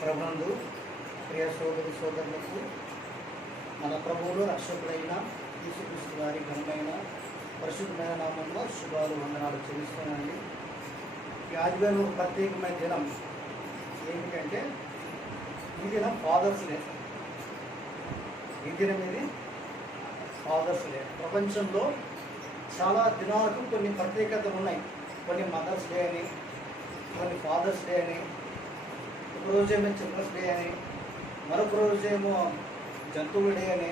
ప్రభునందు ప్రియ సోదరి సోదరులకు మన ప్రభువులు రక్షకుడైన యేసుక్రీస్తు గారి ఘనమైన పరిశుద్ధమైన నామంలో శుభాలు వందనాలు చెల్లిస్తున్నానండి. ఈ ఆదివారం ప్రత్యేకమైన దినం ఏమిటంటే ఈ దినం ఫాదర్స్ డే. ఈ దినం ఇది ఫాదర్స్ డే. ప్రపంచంలో చాలా దినాలకు కొన్ని ప్రత్యేకతలు ఉన్నాయి. కొన్ని మదర్స్ డే అని, కొన్ని ఫాదర్స్ డే అని, ఒక రోజేమో చిల్డ్రన్స్ డే అని, మరొక రోజేమో జంతువుల డే అని,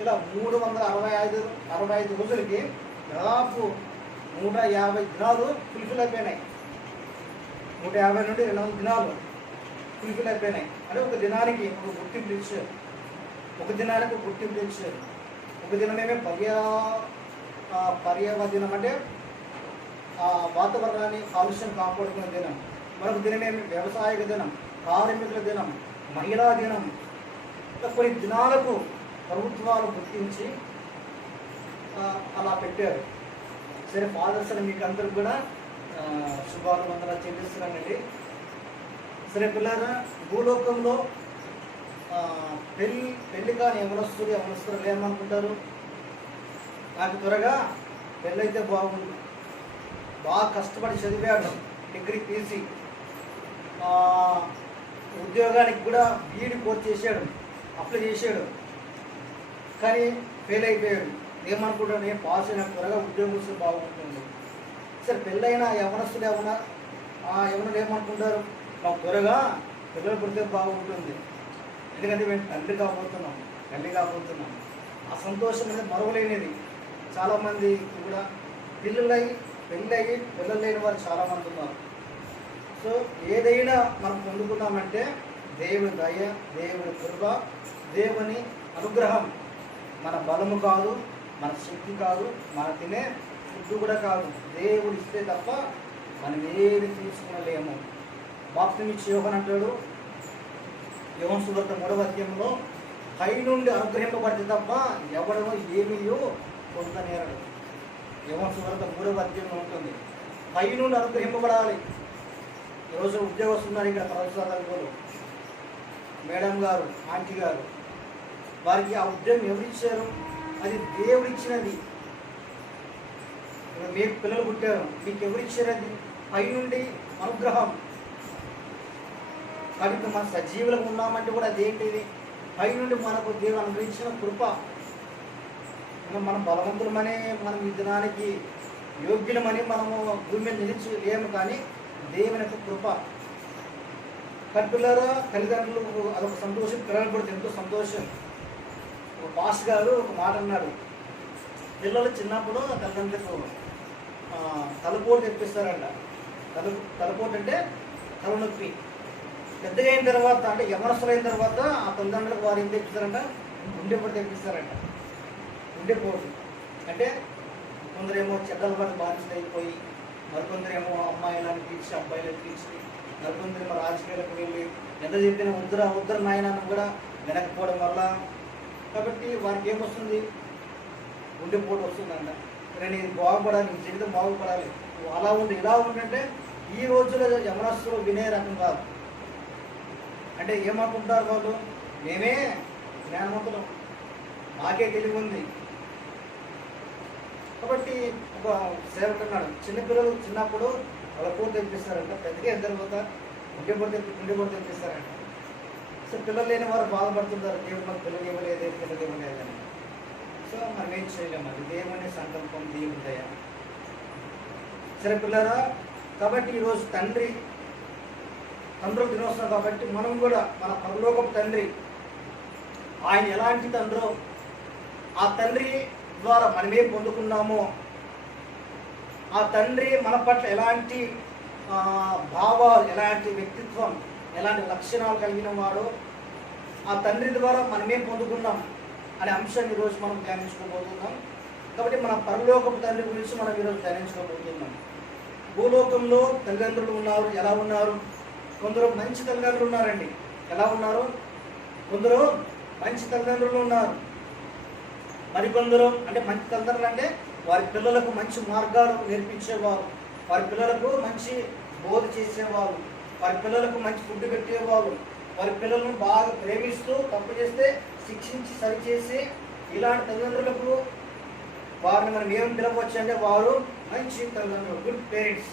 ఇలా 365 రోజులకి దాదాపు 150 దినాలు ఫుల్ఫిల్ అయిపోయినాయి. 150 నుండి 200 దినాలు ఫుల్ఫిల్ అయిపోయినాయి. అంటే ఒక దినానికి ఒక గుర్తింపు ఇచ్చారు, ఒక దినానికి ఒక గుర్తింపు ఇచ్చారు. ఒక దినమేమే పర్యావరణం అంటే వాతావరణాన్ని కాలుష్యం కాపాడుకునే దినం. మరొక దినమేమి వ్యవసాయక దినం, కార్మికుల దినం, మహిళా దినం. ఇలా కొన్ని దినాలకు ప్రభుత్వాలు గుర్తించి అలా పెట్టారు. సరే, ఫాదర్స్ అని మీకు అందరికి కూడా శుభాలు వందనాలు చెల్లిస్తున్నానండి. సరే పిల్లరా, భూలోకంలో పెళ్ళి కాని యవనస్తులు ఏమనుకుంటారు? నాకు త్వరగా పెళ్ళైతే బాగుంది, బాగా కష్టపడి చదివాడు, డిగ్రీ తీసి ఉద్యోగానికి కూడా బీఈడి కోర్స్ చేశాడు, అప్లై చేశాడు, కానీ ఫెయిల్ అయిపోయాడు. ఏమనుకుంటాడు? నేను పాస్ అయినా త్వరగా ఉద్యోగం వస్తే బాగుంటుంది. సరే, పెళ్ళైన యవనస్తులు యవనులు ఏమనుకుంటారు? మాకు త్వరగా పిల్లలు పుడితే బాగుంటుంది, ఎందుకంటే మేము తల్లి కాబోతున్నాం. ఆ సంతోషం అనేది మరవలేనిది. చాలామంది కూడా పెళ్ళి పిల్లలు లేని వారు చాలామంది ఉన్నారు. సో ఏదైనా మనం పొందుకున్నామంటే దేవుని దయ, దేవుని కృప, దేవుని అనుగ్రహం. మన బలము కాదు, మన శక్తి కాదు, మన తినే ఫుడ్ కూడా కాదు. దేవుడు ఇస్తే తప్ప మనం ఏది తీసుకునలేము. బాప్తిమిచ్చి యోహాను అంటాడు, యోహాను సువార్త 3వ అధ్యాయంలో, పై నుండి అనుగ్రహింపబడితే తప్ప ఎవడో ఏమీయో పొందనేరడు. యోహాను సువార్త 3వ అధ్యాయంలో ఉంటుంది. పై నుండి అనుగ్రహింపబడాలి. ఈరోజు ఉద్యోగస్తున్నారు ఇక్కడ ప్రవేశాలు, మేడం గారు, ఆంటీ గారు, వారికి ఆ ఉద్యోగం ఎవరిచ్చారు? అది దేవుడిచ్చినది. మీకు పిల్లలు పుట్టారు, మీకు ఎవరిచ్చారు? అది పై నుండి అనుగ్రహం. కాబట్టి మన సజీవులకు ఉన్నామంటే కూడా అదేంటిది? పై నుండి మనకు దేవుడు అనుగ్రహించిన కృప. మనం బలవంతులమని, మనం ఈ దినానికి యోగ్యులమని మనము భూమి మీద నిలిచి లేము, కానీ దేవుని యొక్క కృప. కానీ పిల్లలు, తల్లిదండ్రులు అదొక సంతోషం, పిల్లలు కూడా ఎంతో సంతోషం. ఒక పాస్ గారు ఒక మాట అన్నాడు, పిల్లలు చిన్నప్పుడు తల్లిదండ్రులకు తలపోటు తెప్పిస్తారంట. తలపోటు అంటే తలనొప్పి. పెద్దగా అయిన తర్వాత, అంటే యవనస్తులు అయిన తర్వాత ఆ తల్లిదండ్రులకు వారు ఏం తెప్పిస్తారంట? గుండెపోటు తెప్పిస్తారంట. గుండెపోటు అంటే కొందరేమో చెడ్డల పట్ల బానిసలు అయిపోయి, మరికొందరేమో అమ్మాయిలను పిలిచి, అబ్బాయిలను పిలిచి, మరికొందరేమో రాజకీయాలకు వెళ్ళి ఎంత చెప్పినా ఉద్దర నాయనను కూడా వెనకపోవడం వల్ల, కాబట్టి వారికి ఏమొస్తుంది? గుండెపోటు వస్తుందంట. నేను ఇది బాగుపడాలి, నీ జీవితం బాగుపడాలి, అలా ఉంది ఇలా ఉండంటే ఈ రోజుల్లో యవనస్తులు వినే రకం కాదు. అంటే ఏమనుకుంటారు వాళ్ళు? మేమే జ్ఞానవంతులం, మాకే తెలివి ఉంది. కాబట్టి ఒక సేవకుడు అన్నాడు, చిన్నపిల్లలు చిన్నప్పుడు వాళ్ళ పూట తెప్పిస్తారంట, పెద్దగా అయిన తర్వాత గుండెపోటు తెప్పిస్తారంట. సో పిల్లలు లేని వారు బాధపడుతుంటారు, దేవుడు మాకు పిల్లలు ఇవ్వలేదని. సో మనం ఏం చేయలేము, అది దేవుని సంకల్పం, దేవుని దయ. సరే పిల్లరా, కాబట్టి ఈరోజు తండ్రులు దినోత్సవం కాబట్టి మనం కూడా మన పరలోకపు తండ్రి, ఆయన ఎలాంటి తండ్రో, ఆ తండ్రి ద్వారా మనమేం పొందుకున్నామో, ఆ తండ్రి మన పట్ల ఎలాంటి భావాలు, ఎలాంటి వ్యక్తిత్వం, ఎలాంటి లక్షణాలు కలిగిన వాడో, ఆ తండ్రి ద్వారా మనమేం పొందుకున్నాం అనే అంశాన్ని ఈరోజు మనం ధ్యానించుకోబోతున్నాం. కాబట్టి మన పరలోకపు తండ్రి గురించి మనం ఈరోజు ధ్యానించుకోబోతున్నాం. భూలోకంలో తల్లిదండ్రులు ఉన్నారు, ఎలా ఉన్నారు? కొందరు మంచి తల్లిదండ్రులు ఉన్నారండి. ఎలా ఉన్నారు? కొందరు మంచి తల్లిదండ్రులు ఉన్నారు, మరికొందరు అంటే మంచి తల్లిదండ్రులు అంటే వారి పిల్లలకు మంచి మార్గాలు నేర్పించేవారు, వారి పిల్లలకు మంచి బోధ చేసేవారు, వారి పిల్లలకు మంచి ఫుడ్ పెట్టేవారు, వారి పిల్లలను బాగా ప్రేమిస్తూ తప్పు చేస్తే శిక్షించి సరిచేసి, ఇలాంటి తల్లిదండ్రులకు వారిని మనం ఏం పిలవచ్చు అంటే వారు మంచి తల్లిదండ్రులు, గుడ్ పేరెంట్స్.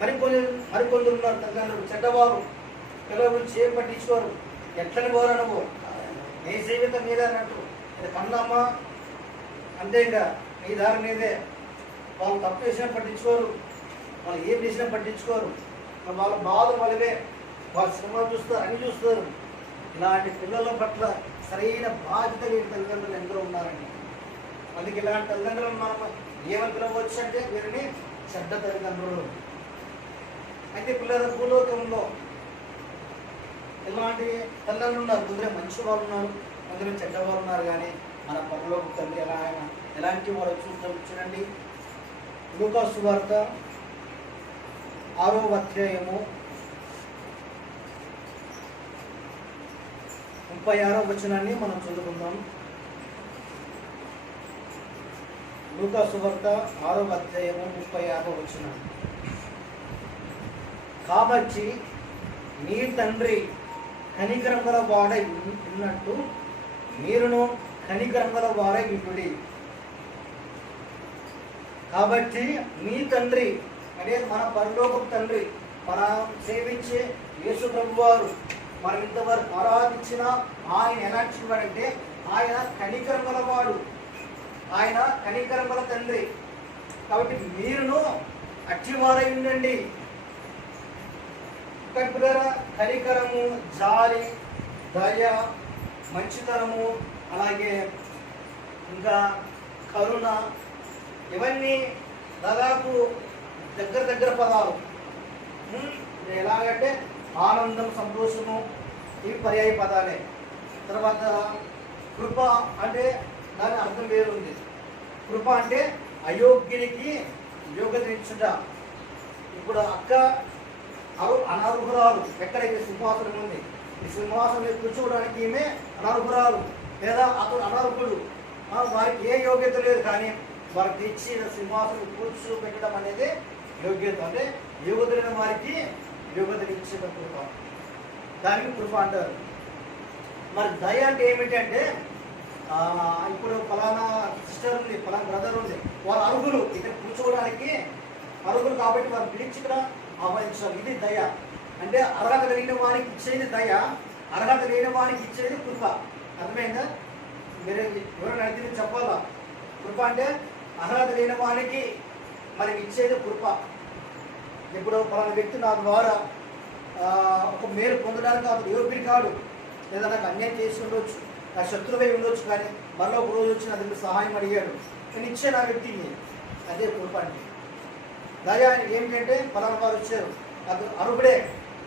మరికొందరు ఉన్నారు తల్లిదండ్రులు చెడ్డవారు, పిల్లలు చేపట్టించుకోరు, ఎట్లని వారు అనవు, నీ జీవితం మీద అన్నట్టు, ఇది కన్నమ్మ అంతే, ఇంకా నీ దారి మీదే. వాళ్ళు తప్పు చేసినా పట్టించుకోరు, వాళ్ళు ఏం చేసినా పట్టించుకోరు, వాళ్ళ బాధలు వాళ్ళవే, వాళ్ళ సినిమా చూస్తారు, అన్ని చూస్తారు. ఇలాంటి పిల్లల పట్ల సరైన బాధ్యత లేని తల్లిదండ్రులు ఎందరో ఉన్నారండి. అందుకే ఇలాంటి తల్లిదండ్రులను మనం ఏమని పిలవచ్చు అంటే వీరిని చెడ్డ తల్లిదండ్రులు. అయితే పిల్లల భూలోకంలో ఇలాంటి తల్లిదండ్రులు ఉన్నారు, కొందరు మంచి వాళ్ళు ఉన్నారు, కొందరు చెడ్డవాళ్ళు ఉన్నారు. కానీ మన పరలోక తండ్రి ఎలాంటి వారు చూడండి. లూకా సువార్త 6వ అధ్యాయము 36వ వచనాన్ని మనం చదువుకుందాం. లూకా సువార్త 6వ అధ్యాయము 36వ వచనం. కాబట్టి మీ తండ్రి కనికరం గల వాడై ఉన్నట్టు మీరును కనికరం గల వారై ఉండుడి. కాబట్టి మీ తండ్రి అంటే మన పరలోకపు తండ్రి, మనం సేవించే యేసు ప్రభువారు, మనం ఇంతవరకు ఆరాధించిన ఆయన ఎలాంటి వాడంటే ఆయన కనికరం గలవాడు, ఆయన కనికరం గల తండ్రి. కాబట్టి మీరును అట్టివారై ఉండండి. కనికరము, జాలి, దయ, మంచితనము, అలాగే ఇంకా కరుణ, ఇవన్నీ దాదాపు దగ్గర పదాలు. ఎలాగంటే ఆనందం, సంతోషము, ఇవి పర్యాయ పదాలే. తర్వాత కృప అంటే దాని అర్థం వేరుంది. కృప అంటే అయోగ్యునికి యోగ్యతనిచ్చుట. ఇప్పుడు అక్క అనర్హురాలు, ఎక్కడైతే సింహాసనం ఉంది, ఈ సింహాసనం మీద కూర్చోవడానికి ఈమె అనర్హురాలు, లేదా అతడు అనర్హుడు, వారికి ఏ యోగ్యత లేదు. కానీ వారికి ఇచ్చి సింహాసనం కూర్చోబెట్టడం అనేది యోగ్యత. అంటే యోగ్యతలైన వారికి యోగ్యతనిచ్చిన కృప, దానికి కృప అంటారు. మరి దయ అంటే ఏమిటి అంటే ఇప్పుడు ఫలానా సిస్టర్ ఉంది, ఫలానా బ్రదర్ ఉంది, వారు అర్హులు, ఇక్కడ కూర్చోవడానికి అర్హులు, కాబట్టి వారు పిలిచిగా ఆహ్వానించాలి. ఇది దయ. అంటే అర్హత కలిగిన వారికి ఇచ్చేది దయ, అర్హత లేని వారికి ఇచ్చేది కృప. అర్థమైందా? మీరు ఎవరైనా అడిగితే చెప్పాలా? కృప అంటే అర్హత లేని వారికి మరి ఇచ్చేది కృప. ఇప్పుడు ఫలానా వ్యక్తి నా ద్వారా ఒక మేలు పొందడానికి అతను యోగ్యుడు కాడు, లేదా నాకు అన్యాయం చేసి ఉండొచ్చు, నా శత్రువై ఉండొచ్చు, కానీ మరో ఒక రోజు వచ్చి నా దగ్గర సహాయం అడిగాడు, నేను ఇచ్చే నా వ్యక్తిని, అదే కృప అంటే. దయ ఏమిటంటే ఫలానా వారు వచ్చారు, అతను అర్హుడే,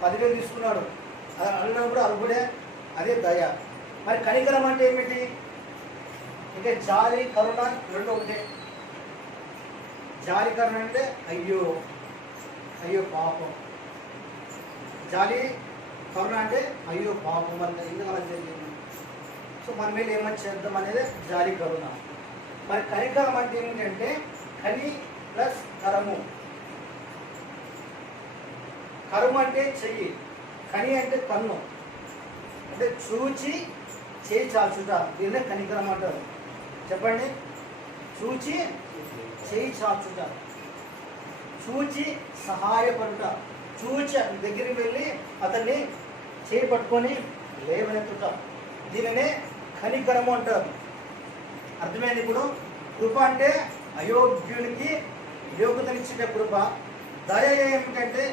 10,000 తీసుకున్నాడు, అది అడగడం కూడా అర్హుడే, అదే దయ. మరి కనికరం అంటే ఏమిటి? ఇంకా జాలి, కరుణ రెండు ఒకటే. జాలి, కరుణ అంటే అయ్యో పాపం. జాలి, కరుణ అంటే అయ్యో పాపం, మరి ఎందుకు అలా జరిగింది, సో మన మీద ఏమని చేద్దాం అనేది జాలి, కరుణ. మరి కనికరం అంటే ఏమిటంటే కని ప్లస్ కరము. కరుము అంటే చెయ్యి, కని అంటే కన్ను, అంటే చూచి చేయి చాచుట, దీన్నే కనికరం అంటారు. చెప్పండి. చూచి చేయి చాచుట, చూచి సహాయపడుట, చూచి దగ్గరికి వెళ్ళి అతన్ని చేయి పట్టుకొని లేవనెత్తుట, దీనినే కనికరము అంటారు. అర్థమైంది? ఇప్పుడు కృప అంటే అయోగ్యునికి యోగ్యతనిచ్చే కృప. దయ ఏమిటంటే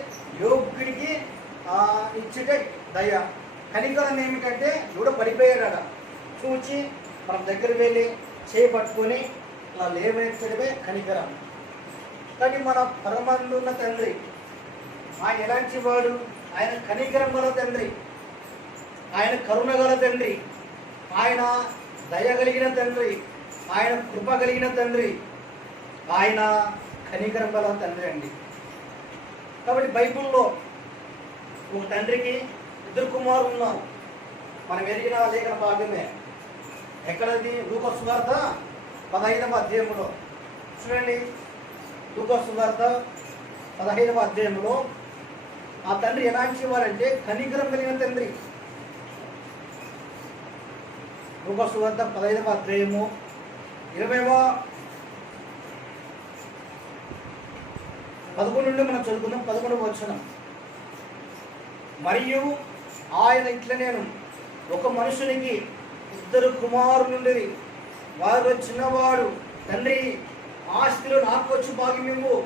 యోగ్యునికి ఇచ్చే దయ. కనికరం ఏమిటంటే ఎవడో పడిపోయాడట, చూచి మనం దగ్గర వెళ్ళి చేయి పట్టుకొని అలా లేవనెత్తడమే కనికరం. కానీ మన పరమందున్న తండ్రి ఆయన ఎలాంటి వాడు? ఆయన కనికరం గల తండ్రి, ఆయన కరుణ గల తండ్రి, ఆయన దయ కలిగిన తండ్రి, ఆయన కృప కలిగిన తండ్రి, ఆయన కనికరం గల తండ్రి అండి. కాబట్టి బైబిల్లో ఒక తండ్రికి 2 కుమారులు ఉన్నారు. మనం ఎరిగిన లేఖన భాగమే. ఎక్కడది? లూకా సువార్త 15వ అధ్యాయంలో చూడండి. లూకా సువార్త 15వ అధ్యాయంలో ఆ తండ్రి ఎలాంటి వారంటే కనికరం కలిగిన తండ్రి. లూకా సువార్త 15వ అధ్యాయము 11 నుండి మనం చదువుకుందాం. 11వ వచనం. మరియు ఆయన ఇట్లా, నేను ఒక మనుషునికి 2 కుమారులుండిరి. వారు చిన్నవాడు, తండ్రి ఆస్తిలో నాకు వచ్చి భాగ్యమివ్వు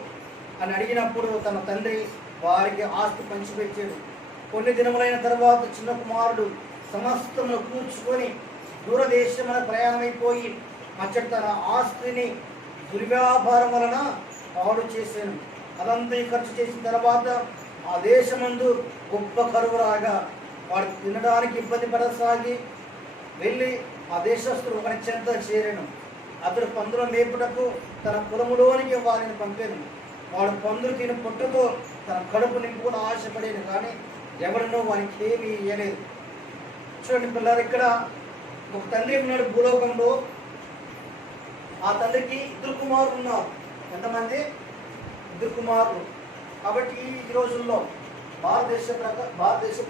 అని అడిగినప్పుడు తన తండ్రి వారికి ఆస్తి పంచిపెట్టాడు. కొన్ని దినములైన తర్వాత చిన్న కుమారుడు సమస్తమును కూర్చుకొని దూరదేశమున ప్రయాణమైపోయి అచ్చట తన ఆస్తిని దుర్వ్యాపారం వలన పాడు చేశాను. అదంతా ఖర్చు చేసిన తర్వాత ఆ దేశమందు గొప్ప కరువు రాగా వాడు తినడానికి ఇబ్బంది పడసాగి వెళ్ళి ఆ దేశస్తుడు ఒకరి చెంత చేరాను. అతడు పందుల మేపుటకు తన పొలములోనికి వారిని పంపాను. వాడు పందులు తిని పొట్టుతో తన కడుపు నింపుకుని ఆశపడేది, కానీ ఎవరినో వానికి ఏమీ ఇయ్యలేదు. చూడండి పిల్లలు, ఇక్కడ ఒక తండ్రి ఉన్నాడు భూలోకంలో. ఆ తండ్రికి 2 కుమారులు ఉన్నారు. ఎంతమంది? 2 కుమారులు. కాబట్టి ఈ రోజుల్లో భారతదేశ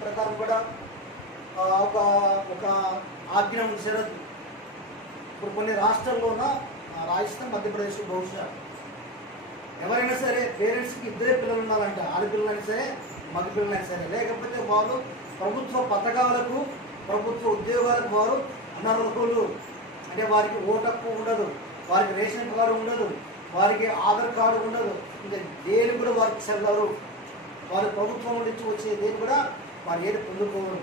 ప్రకారం కూడా ఒక ఆజ్ఞ ఉంది, షరతు. ఇప్పుడు కొన్ని రాష్ట్రాల్లో ఉన్న రాజస్థాన్, మధ్యప్రదేశ్ బహుశా ఎవరైనా సరే పేరెంట్స్కి 2 పిల్లలు ఉండాలంట. ఆడపిల్లలైనా సరే మగ పిల్లలైనా సరే. లేకపోతే వాళ్ళు ప్రభుత్వ పథకాలకు, ప్రభుత్వ ఉద్యోగాలకు వారు అనర్హులు. అంటే వారికి ఓటు హక్కు ఉండదు, వారికి రేషన్ కార్డు ఉండదు, వారికి ఆధార్ కార్డు ఉండదు, ఇంకా దేని కూడా వారికి చెల్లరు. వారి ప్రభుత్వం నుంచి వచ్చే దేని కూడా వారు ఏది పొందుకోరు.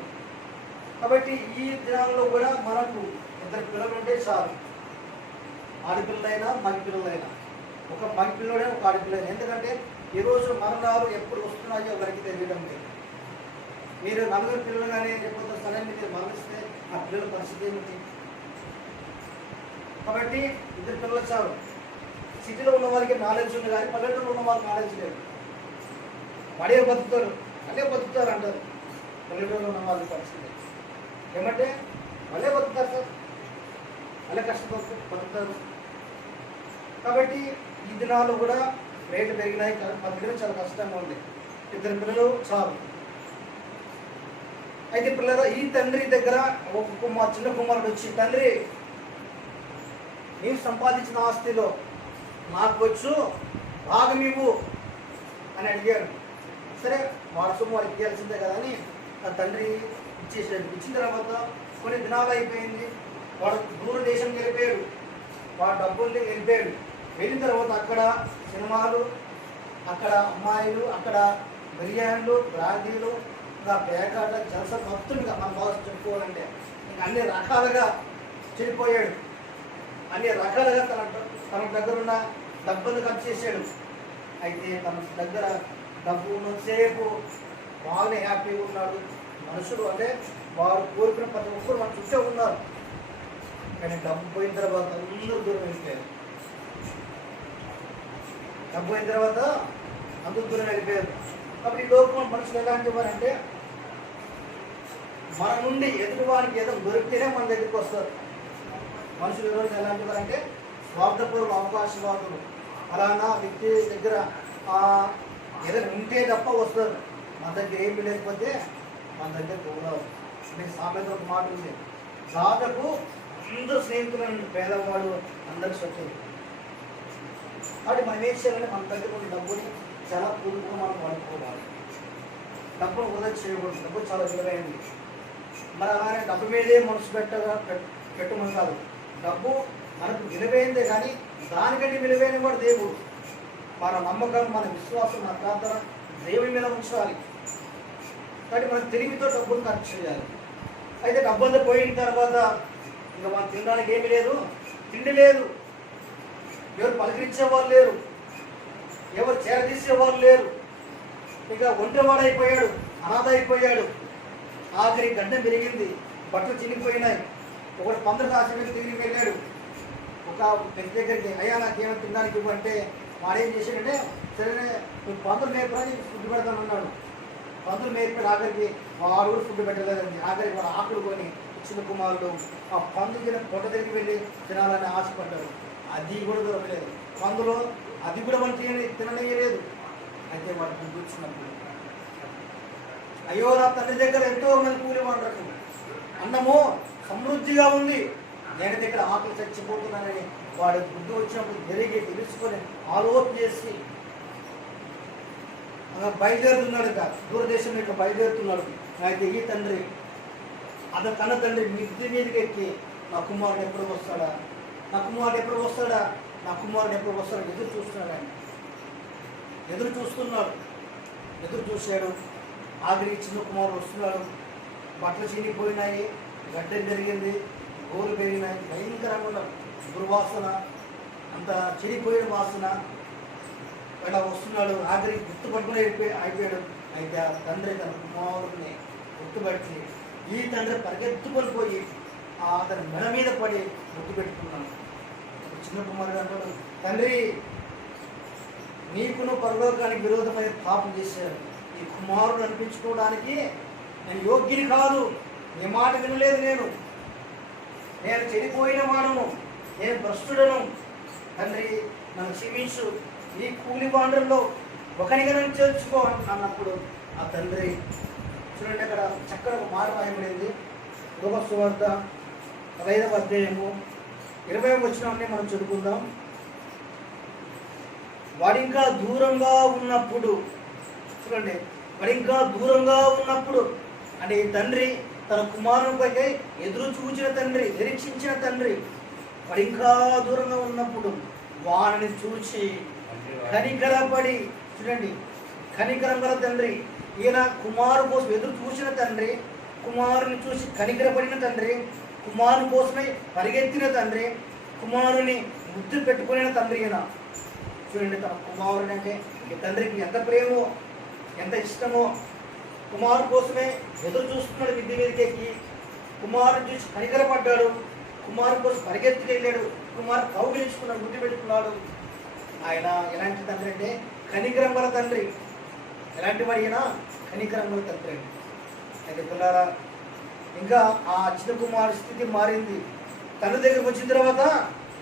కాబట్టి ఈ దినాల్లో కూడా మనకు 2 పిల్లలు ఉంటే చాలు. ఆడపిల్లలైనా మగ పిల్లలైనా. ఒక మగ పిల్లడే, ఒక ఆడపిల్లైనా. ఎందుకంటే ఈరోజు మరణాలు ఎప్పుడు వస్తున్నాయో ఎవరికి తెలియడం లేదు. మీరు 4 పిల్లలు కానీ లేకపోతే సరైన మీరు మరణిస్తే ఆ పిల్లల పరిస్థితి ఏమిటి? కాబట్టి 2 పిల్లలు చాలు. సిటీలో ఉన్న వాళ్ళకి నాలెడ్జ్ ఉంది, కానీ పల్లెటూరులో ఉన్న వాళ్ళకి నాలెడ్జ్ లేదు. పడే బతుకుతారు, అదే బతుకుతారు అంటారు. పల్లెటూరులో ఉన్న వాళ్ళ పరిస్థితి ఏమంటే మళ్ళీ బతుకుతారు సార్, మళ్ళీ కష్టపడుతూ బతుకుతారు. కాబట్టి ఈ దినాలు కూడా రేట్లు పెరిగినాయి. బతకడం చాలా కష్టంగా ఉంది. 2 పిల్లలు చాలు. అయితే పిల్లలు, ఈ తండ్రి దగ్గర ఒక చిన్న కుమారుడు వచ్చి, తండ్రి నీవు సంపాదించిన ఆస్తిలో నాకు వచ్చు భాగం ఇవ్వు అని అడిగాడు. సరే, వాడు సొమ్ము వాడికి ఇవ్వాల్సిందే కదా అని ఆ తండ్రి ఇచ్చేసాడు. ఇచ్చిన తర్వాత కొన్ని దినాలు అయిపోయింది. వాడు దూరదేశం వెళ్ళిపోయాడు, వాడు డబ్బుల్ని వెళ్ళిపోయాడు. వెళ్ళిన తర్వాత అక్కడ సినిమాలు, అక్కడ అమ్మాయిలు, అక్కడ బిర్యానీలు, బ్రాందీలు, ఇంకా పేకాట, జలస మొత్తం ఇంకా మన భాష చెప్పుకోవాలంటే ఇంకా అన్ని రకాలుగా చెడిపోయాడు. అన్ని రకాలుగా తన దగ్గర ఉన్న డబ్బులు ఖర్చు చేశాడు. అయితే తన దగ్గర డబ్బు ఉన్నసేపు బాగానే హ్యాపీగా ఉన్నాడు. మనుషులు అంటే వారు కోరుకున్న ప్రతి ఒక్కరు మన చుట్టే ఉన్నారు. కానీ డబ్బు పోయిన తర్వాత అందరూ దూరం వెళ్ళిపోయారు. డబ్బు అయిన తర్వాత అందరూ దూరం వెళ్ళిపోయారు. కాబట్టి ఈ లోకంలో మనుషులు ఎలాంటి వారంటే మన నుండి ఎదుటివారికి ఏదో దొరికితేనే మన దగ్గరికి వస్తారు. మనుషులు ఎవరు ఎలాంటి వారంటే స్వార్థపూర్వ అవకాశవాదులు. అలానా వ్యక్తి దగ్గర ఏదైనా ఉంటే తప్ప వస్తారు. మన దగ్గర ఏమి లేకపోతే మన దగ్గర పోరాదు. మీకు సామెత ఒక మాట ఉంది, దాదాపు అందరూ స్నేహితులను పేదవాడు అందరికి స్వచ్ఛంది. కాబట్టి మనం ఏం చేయాలంటే మన దగ్గర ఉన్న డబ్బుని చాలా పూర్తిగా మనం వాడుకోవాలి. డబ్బును వృధా చేయకూడదు. డబ్బు చాలా విలువైంది. మరి అలానే డబ్బు మీదే మనసు పెట్టమని కాదు. డబ్బు మనకు విలువైందే, కానీ దానికంటే విలువైన వాడు దేవుడు. మన నమ్మకం, మన విశ్వాసం, మన ప్రార్థన దేవుని మీద ఉంచాలి. కాబట్టి మనం తెలివితో డబ్బును ఖర్చు చేయాలి. అయితే డబ్బంతా పోయిన తర్వాత ఇంకా మనం తినడానికి ఏమీ లేదు, తిండి లేదు, ఎవరు పలకరించేవాళ్ళు లేరు, ఎవరు చేరదీసేవాళ్ళు లేరు. ఇక ఒంటరివాడైపోయాడు, అనాథ అయిపోయాడు. ఆఖరి గండం పెరిగింది, బట్టలు చినిగిపోయినాయి. ఒకటి 15 ఆశలకు తిరిగి వెళ్ళాడు ఒక వ్యక్తి దగ్గరికి. అయ్యా నాకేమో తినడానికి ఇవ్వంటే వాడేం చేశాడంటే, సరే నువ్వు 12 మేపడానికి ఫుడ్ పెడతానన్నాడు. 12 మేపాడు. ఆఖరికి వాడు కూడా ఫుడ్ పెట్టలేదండి. ఆఖరికి వాడు ఆకులు కొని చిన్న కుమారుడు ఆ పందుకి పొట్ట దగ్గరికి వెళ్ళి తినాలని ఆశపడ్డాడు. అది కూడా దొరకలేదు. పందులో అది కూడా మనం తిననీయలేదు. అయితే వాడు బుద్ధి వచ్చినప్పుడు అయ్యో నా తండ్రి దగ్గర ఎంతో మంది కూలి వండరు, అన్నము సమృద్ధిగా ఉంది, నేను దగ్గర ఆకలి చచ్చిపోతున్నానని వాడు బుద్ధి వచ్చినప్పుడు జరిగి తెలుసుకొని ఆలోచన చేసి బయలుదేరుతున్నాడు. ఇక దూరదేశం ఇక బయలుదేరుతున్నాడు. అయితే ఈ తండ్రి అతను కన్న తండ్రి మిద్ది మీదకి ఎక్కి నా కుమారుడు ఎప్పుడు వస్తాడా, నా కుమారుడు ఎప్పుడు వస్తాడా, నా కుమారుడు ఎప్పుడు వస్తాడా ఎదురు చూస్తున్నాడు. ఆయన ఎదురు చూస్తున్నాడు, ఎదురు చూశాడు. ఆఖరికి చిన్న కుమారుడు వస్తున్నాడు. బట్టలు చీనిపోయినాయి, గడ్డం జరిగింది, గోలు పెరిగినాయి, భయంకరంగా ఉన్న దుర్వాసన, అంత చెడిపోయిన వాసన. ఇలా వస్తున్నాడు. ఆఖరికి గుర్తుపట్టుకుని అయిపోయాడు. అయితే ఆ తండ్రి తన కుమారుడిని గుర్తుపట్టి ఈ తండ్రి పరిగెత్తుకొని పోయి అతని మెడ మీద పడి ముద్దు పెట్టుకున్నాడు. చిన్న కుమారుడు అంటాడు, తండ్రి నీకును పరలోకానికి విరోధమైన పాపం చేశారు, ఈ కుమారుడు అనిపించుకోవడానికి నేను యోగ్యుని కాదు, నీ మాట వినలేదు, నేను చెడిపోయిన వాడను, నేను భ్రష్టుడను, తండ్రి నన్ను క్షమించు, ఈ కూలి బాండ్రంలో ఒకనిగా నన్ను చేర్చుకో అన్నప్పుడు ఆ తండ్రి చూడండి, అక్కడ చక్కగా ఒక మాట రాయబడింది. లోక సువార్త 15వ అధ్యాయము 20వ వచనాన్ని మనం చదువుకుందాం. వాడింకా దూరంగా ఉన్నప్పుడు, చూడండి, వాడింకా దూరంగా ఉన్నప్పుడు అంటే ఈ తండ్రి తన కుమారునిపై ఎదురు చూచిన తండ్రి, నిరీక్షించిన తండ్రి వాడింకా దూరంగా ఉన్నప్పుడు వారిని చూచి కనికరపడి, చూడండి, కనికరం గల తండ్రి, ఈయన కుమారు కోసం ఎదురు చూసిన తండ్రి, కుమారుని చూసి కనికరపడిన తండ్రి, కుమారుని కోసమై పరిగెత్తిన తండ్రి, కుమారుని ముద్దు పెట్టుకునే తండ్రి. ఈయన చూడండి, తన కుమారుని అంటే ఈ తండ్రికి ఎంత ప్రేమో, ఎంత ఇష్టమో. కుమారు కోసమే ఎదురు చూస్తున్నాడు, మిద్ది మీదకి ఎక్కి కుమారుని చూసి కనికరపడ్డాడు, కుమారు కోసం పరిగెత్తుకు వెళ్ళాడు, కుమారు కౌగిలించుకున్నాడు, ముద్దు పెట్టుకున్నాడు. ఆయన ఎలాంటి తండ్రి అంటే కనికరం గల తండ్రి. ఎలాంటి వాడు ఈయన? కనికరం గల తండ్రి. అయితే పిల్లారా, ఇంకా ఆ చిన్న కుమారుడి స్థితి మారింది. తండ్రి దగ్గరికి వచ్చిన తర్వాత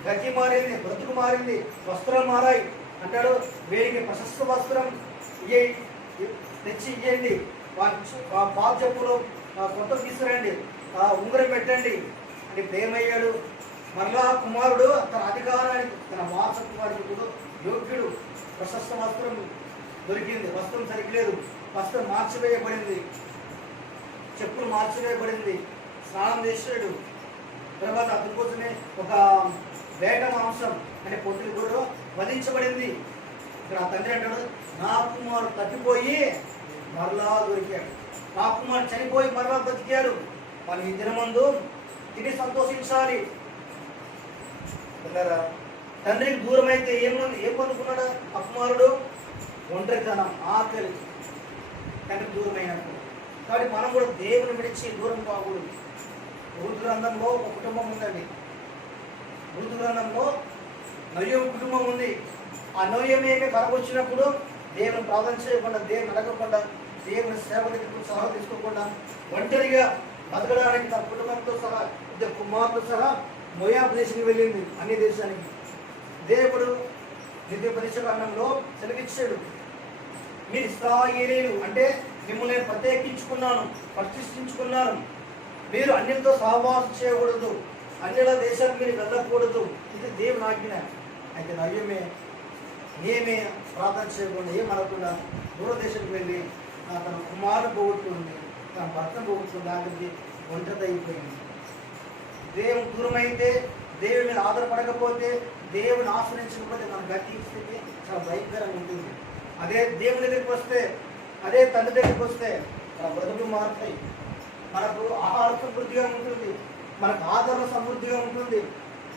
గతి మారింది, బ్రతుకు మారింది, వస్త్రాలు మారాయి. అంటాడు, వేడికి ప్రశస్త వస్త్రం తెచ్చి ఇయ్యండి, పాత చెప్పులు కొత్త తీసుకురండి, ఉంగరం పెట్టండి అని ప్రేమయ్యాడు. మరలా కుమారుడు తన అధికారానికి, తన వారసత్వానికి కూడా యోగ్యుడు. ప్రశస్త వస్త్రం దొరికింది, వస్త్రం సరిగ్లేదు, వస్త్రం మార్చివేయబడింది, చెప్పులు మార్చివేయబడింది, స్నానం చేసాడు. తర్వాత అతని కోసమే ఒక వేట మాంసం అంటే పొట్టులు కూడా వధించబడింది. ఇక్కడ ఆ తండ్రి అంటాడు, నా కుమారుడు తప్పిపోయి మరలా దొరికాడు, నా కుమారుడు చనిపోయి మరలా బతికాడు, మనం ఈ దినమందు తిని సంతోషించాలి. తండ్రికి దూరం అయితే ఏం పొందుకున్నాడు ఆ కుమారుడు? ఒంటరితనం, ఆకలి, తండ్రికి దూరం అయినప్పుడు. కాబట్టి మనం కూడా దేవుని విడిచి దూరం కాకూడదు. ఋతు గ్రంథంలో ఒక కుటుంబం ఉందండి. ఋతు గ్రంథంలో నోయహు కుటుంబం ఉంది. ఆ నోయహు కరకు వచ్చినప్పుడు దేవుని ప్రార్థన చేయకుండా, దేవుని అడగకుండా, దేవుని సేవలకు సలహా తీసుకోకుండా ఒంటరిగా బతకడానికి తన కుటుంబంతో సహా, ఇద్దరు కుమారులతో సహా మోయాబు దేశానికి వెళ్ళింది, అన్ని దేశానికి. దేవుడు ద్వితీయోపదేశకాండంలో సెలవిచ్చాడు, మీరు ఇశ్రాయేలీయులు అంటే మిమ్మల్ని నేను ప్రత్యేకించుకున్నాను, ప్రతిష్ఠించుకున్నాను, మీరు అన్యులతో సహవాసం చేయకూడదు, అన్యుల దేశానికి మీరు వెళ్ళకూడదు, ఇది దేవుని ఆజ్ఞ. అయితే నయ్యమే ఏమే ప్రార్థన చేయకుండా, ఏం అనకుండా దూరదేశానికి వెళ్ళి తన కుమారుడు పోగొట్టుకుంది, తన భర్తను పోగొట్టుకుంది, ఆఖరికి ఒంటరి అయిపోయింది. దేవుని దూరమైతే, దేవుని మీద ఆధారపడకపోతే, దేవుని ఆశ్రయించకపోతే మన గతి స్థితి చాలా భయంకరంగా ఉంటుంది. అదే దేవుని దగ్గరికి వస్తే, అదే తండ్రి దగ్గరికి వస్తే మన బ్రతుకులు మారుతాయి, మనకు ఆహార సమృద్ధిగా ఉంటుంది, మనకు ఆదరణ సమృద్ధిగా ఉంటుంది,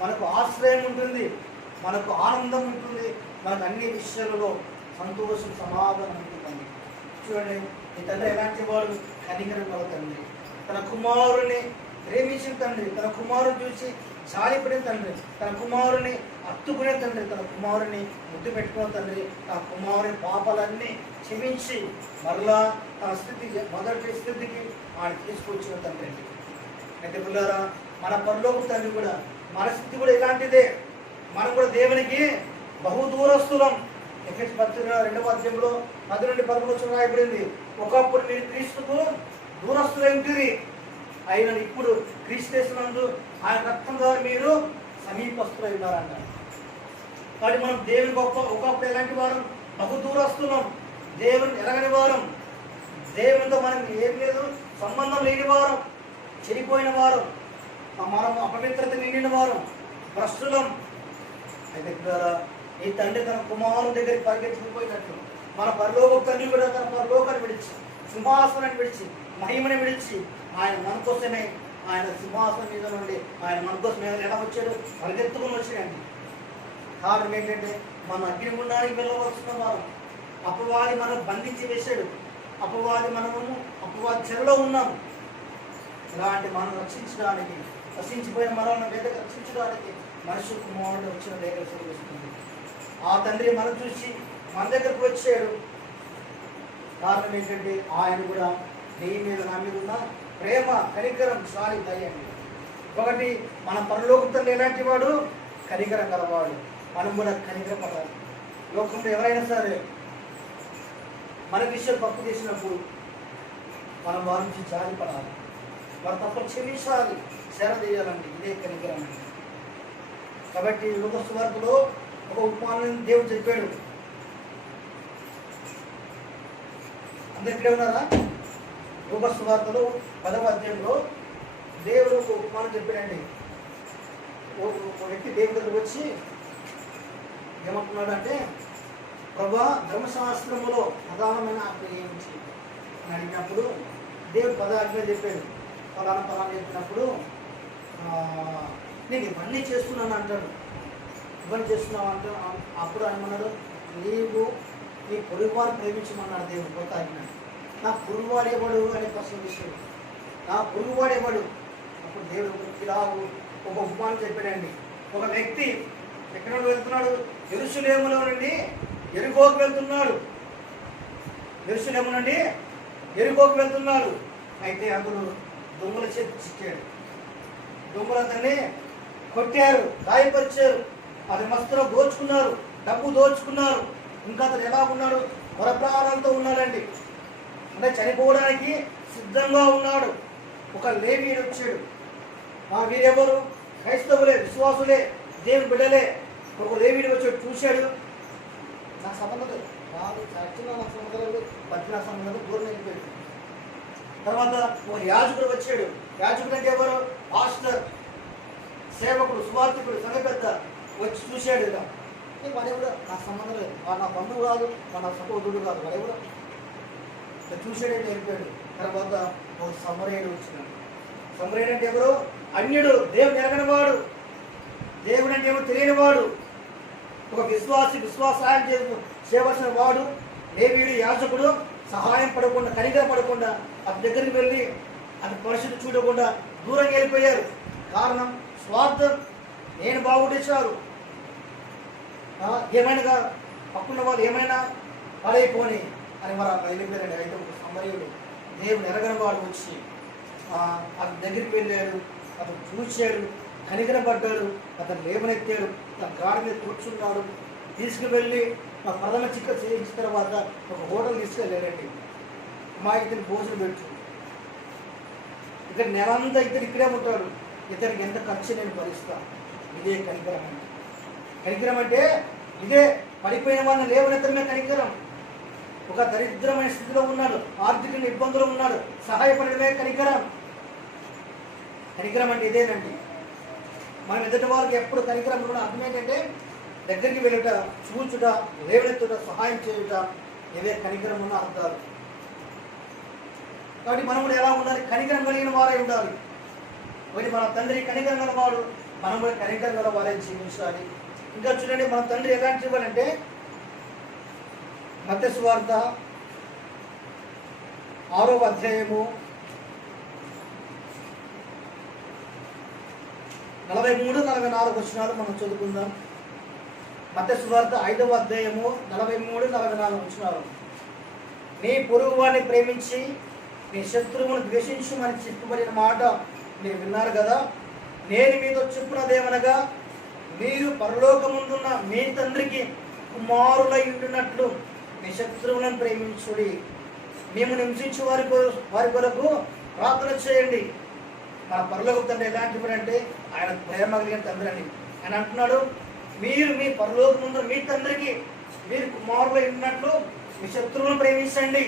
మనకు ఆశ్రయం ఉంటుంది, మనకు ఆనందం ఉంటుంది, మనకు అన్ని విషయాలలో సంతోషం, సమాధానం ఉంటుందండి. చూడండి, ఈ తండ్రి ఎలాంటి వాడు? కనికరం గల తండ్రి. తన కుమారుని ప్రేమించిన తండ్రి, తన కుమారుని చూసి జాలిపడిన తండ్రి, తన కుమారుని హత్తుకునే తండ్రి, తన కుమారుని ముద్దు పెట్టుకున్న తండ్రి, తన కుమారుని పాపాలన్నీ క్షమించి మరలా తన స్థితికి, మొదటి స్థితికి ఆయన తీసుకొచ్చిన తండ్రి. అయితే పిల్లారా, మన పరలోక తండ్రి కూడా, మన స్థితి కూడా ఇలాంటిదే. మనం కూడా దేవునికి బహుదూరస్తులం, ఎఫెస్ పత్రిక 2వ అధ్యాయంలో 10 నుండి 11 రాయబడింది. ఒకప్పుడు మీరు క్రీస్తుకు దూరస్తులై ఉంటిరి, ఆయన ఇప్పుడు క్రీస్తునందు ఆయన రక్తం ద్వారా మీరు సమీపస్తులై ఉన్నారంట. కాబట్టి మనం దేవుని గొప్ప ఒకప్పుడు ఎలాంటి వారం, బహు దూరస్తున్నాం, దేవుని ఎరగని వారం, దేవునితో మనం ఏం లేదు సంబంధం లేని వారం, చెడిపోయిన వారం, మనం అపవిత్రత నిండిన వారం, భ్రష్టులం. అయితే ఈ తండ్రి తన కుమారుని దగ్గరికి పరిగెత్తుకుపోయినట్లు మన పరలోక తండ్రి కూడా తన పరలోకాన్ని విడిచి, సింహాసనాన్ని విడిచి, మహిమని విడిచి ఆయన మన కోసమే, ఆయన సింహాసనం మీద నుండి ఆయన మన కోసం ఎలా వచ్చాడు, పరిగెత్తుకుని వచ్చాడండి. కారణం ఏంటంటే మన అగ్నిగుండానికి వెళ్ళవలసిన వారం, అపవాది మనం బంధించి వేశాడు, అపవాది చెరలో ఉన్నాము. ఇలాంటి మనం రక్షించడానికి, రక్షించిపోయిన మనల్ని వేద రక్షించడానికి మనుషుల కుమారుడు వచ్చిన దగ్గర చూపిస్తుంది. ఆ తండ్రి మనం చూసి మన దగ్గరకు వచ్చాడు. కారణం ఏంటంటే ఆయన కూడా నీ మీద నా మీద ఉన్న ప్రేమ, కనికరం, సారి దయండి. ఒకటి మన పరలోక తండ్రి ఎలాంటి వాడు, కనికరం గలవాడు. మనం కూడా కనికరపడాలి. లోకంలో ఎవరైనా సరే మన విషయం తప్పు చేసినప్పుడు మనం వారి నుంచి జారి పడాలి, వారు తప్ప క్షమించాలి, చేయాలండి. ఇదే కనికరం అండి. కాబట్టి లోక సువార్తలో ఒక ఉపమానం దేవుడు చెప్పాడు. అందరు ఇక్కడే ఉన్నారా? లోక సువార్తలో 10వ అధ్యాయంలో దేవుడు ఒక ఉపమానం చెప్పాడండి. ఒక వ్యక్తి దేవుడి దగ్గరకు వచ్చి ఏమంటున్నాడు అంటే, ప్రభా ధర్మశాస్త్రములో ప్రధానమైన ఆజ్ఞ ఏమిటి అని అడిగినప్పుడు దేవుడు 10 ఆజ్ఞలు చెప్పాడు. ఫలానా చెప్పినప్పుడు నేను ఇవన్నీ చేస్తున్నాను అంటాడు. ఇవన్నీ చేస్తున్నావు అంటే అప్పుడు ఏమన్నాడు, నీవు నీ పొరుగువారు ప్రేమించమన్నాడు దేవుడు. కొత్త ఆజ్ఞ. నా పొరుగువాడేవాడు అనే ప్రశ్న విషయం, నా పొరుగువాడేవాడు. అప్పుడు దేవుడు ఇలాగూ ఒక ఉపమానం చెప్పాడండి. ఒక వ్యక్తి ఎక్కడ వెళ్తున్నాడు, యెరూషలేములో నుండి యెరికోకు వెళ్తున్నాడు. యెరూషలేము నుండి యెరికోకు వెళ్తున్నాడు. అయితే అందులో దొంగల చేతి చిక్కాడు. దొంగలు అతన్ని కొట్టారు, గాయపరిచారు, అతని మస్తులో దోచుకున్నారు, డబ్బు దోచుకున్నారు. ఇంకా అతను ఎలా ఉన్నాడు, పొరప్రాణాలతో ఉన్నాడండి. అంటే చనిపోవడానికి సిద్ధంగా ఉన్నాడు. ఒక లేవీయుడు వచ్చాడు. వీరెవరు? క్రైస్తవులే, విశ్వాసులే, దేవుని బిడ్డలే. ఒక లేవీయుడు వచ్చాడు, చూశాడు. నాకు సంబంధం లేదు, నాకు చర్చిలో నాకు సంబంధం లేదు, పట్టిన సంబంధం లేదు, దూరం వెళ్ళిపోయాడు. తర్వాత ఒక యాజకుడు వచ్చాడు. యాజకుడు అంటే ఎవరు? పాస్టర్, సేవకుడు, సువార్థికుడు, సంఘ పెద్ద. వచ్చి చూశాడు. ఇలా వాడే కూడా నాకు సంబంధం లేదు, వాడు నా బంధువు కాదు, వాడు నా సహోదరుడు కాదు, వాడే కూడా చూశాడని వెళ్ళిపోయాడు. తర్వాత ఒక సమరయుడు వచ్చినాడు. సమరయుడు అంటే ఎవరు? అన్యుడు, దేవుడు ఎరగనివాడు, దేవుడు అంటే ఎవరు తెలియనివాడు, ఒక విశ్వాసాయం చేయవలసిన వాడు. లేవీయుడు, యాజకుడు సహాయం పడకుండా, కనికరం పడకుండా అతని దగ్గరికి వెళ్ళి అతని పరిస్థితి చూడకుండా దూరంగా వెళ్ళిపోయారు. కారణం స్వార్థం. నేను బాగుంటే చాలు, ఏమైనా పక్కన వాళ్ళు ఏమైనా పడైపోని అని మరి వెళ్ళిపోయారండి. అయితే ఒక సమరయుడు, దేవుడు ఎరగని వాడు వచ్చి అతని దగ్గరికి వెళ్ళాడు. అతను చూశాడు, కనికరపడ్డాడు, అతను లేవనెత్తాడు, తన గాడి మీద కూర్చున్నాడు. తీసుకువెళ్ళి మా ప్రథమ చికిత్స చేయించిన తర్వాత ఒక హోటల్ తీసుకెళ్ళారండి. మా ఇతని భోజనం పెట్టు, ఇతని నెలంతా ఇతను ఇక్కడే ఉంటాడు, ఇతనికి ఎంత ఖర్చు నేను భరిస్తాను. ఇదే కనికరం అంటే. కనికరం అంటే ఇదే. పడిపోయిన వాళ్ళని లేవనెత్తడమే కనికరం. ఒక దరిద్రమైన స్థితిలో ఉన్నాడు, ఆర్థిక ఇబ్బందులు ఉన్నాడు, సహాయపడమే కనికరం. కనికరం అంటే ఇదేనండి. మనం ఎదుటి వాళ్ళకి ఎప్పుడు కనికరం కూడా అర్థం ఏంటంటే దగ్గరికి వెళ్ళుట, చూచుట, లేవనెత్తుట, సహాయం చేయుట, ఇవే కనికరం ఉన్న అర్థాలు. కాబట్టి మనం కూడా ఎలా ఉండాలి? కనికరం కలిగిన వారై ఉండాలి. ఒకటి మన తండ్రి కనికరం గల వాడు, మనం కూడా కనికరం గల వారే జీవించాలి. ఇంకా చూడండి, మన తండ్రి ఎలాంటి ఇవ్వాలంటే మత్తయి సువార్త 6వ అధ్యాయము 43-44 వచనాలు మనం చదువుకుందాం. మత్తయి సువార్త 5వ అధ్యాయము 43-44 వచనాలు. నీ పొరుగు వారిని ప్రేమించి నీ శత్రువును ద్వేషించమని చెప్పబడిన మాట మీరు విన్నారు కదా. నేను మీతో చెప్పున్నదేమనగా, మీరు పరలోకముందున్న మీ తండ్రికి కుమారులై ఉండినట్లు మీ శత్రువులను ప్రేమించుడి, మేము హింసించు వారి కొరకు ప్రార్థన చేయండి. మన పరలోక తండ్రి ఎలాంటి అంటే ఆయన ప్రేమ కలిగిన తండ్రి అని ఆయన అంటున్నాడు. మీరు మీ పరలోకముందు మీ తండ్రికి మీరు కుమారులై ఉన్నట్లు మీ శత్రువులను ప్రేమించండి.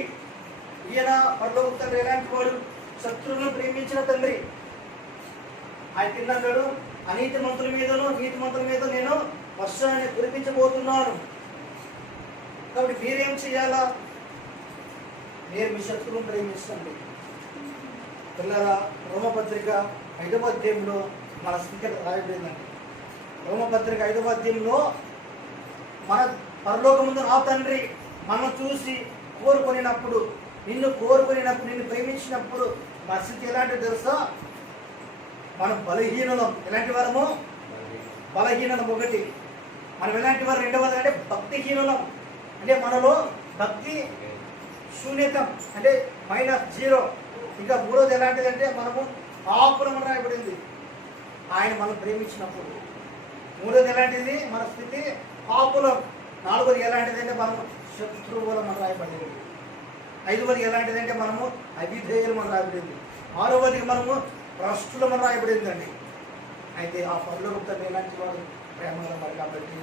ఈయన పరలోక తండ్రి ఎలాంటి వాడు? శత్రువులను ప్రేమించిన తండ్రి. ఆయన కిందన్నాడు, అనీతి మంతుల మీదను నీతి మంతుల మీద నేను వర్షాన్ని కురిపించబోతున్నాను. కాబట్టి మీరేం చేయాలా? మీరు మీ శత్రువులను ప్రేమించండి. పిల్లరా, రోమపత్రిక 5వ అధ్యాయంలో మన స్థితి రాయబడిందండి. రోమపత్రిక 5వ అధ్యాయంలో మన పరలోకముందు నా తండ్రి మనం చూసి కోరుకొనినప్పుడు, నిన్ను ప్రేమించినప్పుడు మన స్థితి ఎలాంటిది తెలుసా? మనం బలహీనలం. ఎలాంటి వారము? బలహీనలం ఒకటి. మనం ఎలాంటి వారు? రెండవది అంటే భక్తిహీనలం. అంటే మనలో భక్తి శూన్యతం, అంటే -0. ఇంకా మూడోది ఎలాంటిదంటే మనము పాపులం అని రాయబడింది ఆయన మనం ప్రేమించినప్పుడు. మూడోది ఎలాంటిది? మన స్థితి పాపులం. నాలుగోది ఎలాంటిదంటే మనము శత్రువులం అని రాయబడింది. ఐదవది ఎలాంటిదంటే మనము అవిధేయులం అని రాయబడింది. ఆరవది మనము భ్రష్టులం అని రాయబడిందండి. అయితే ఆ పరలోక తండ్రి ఎలాంటి వాడు? ప్రేమగా మరి. కాబట్టి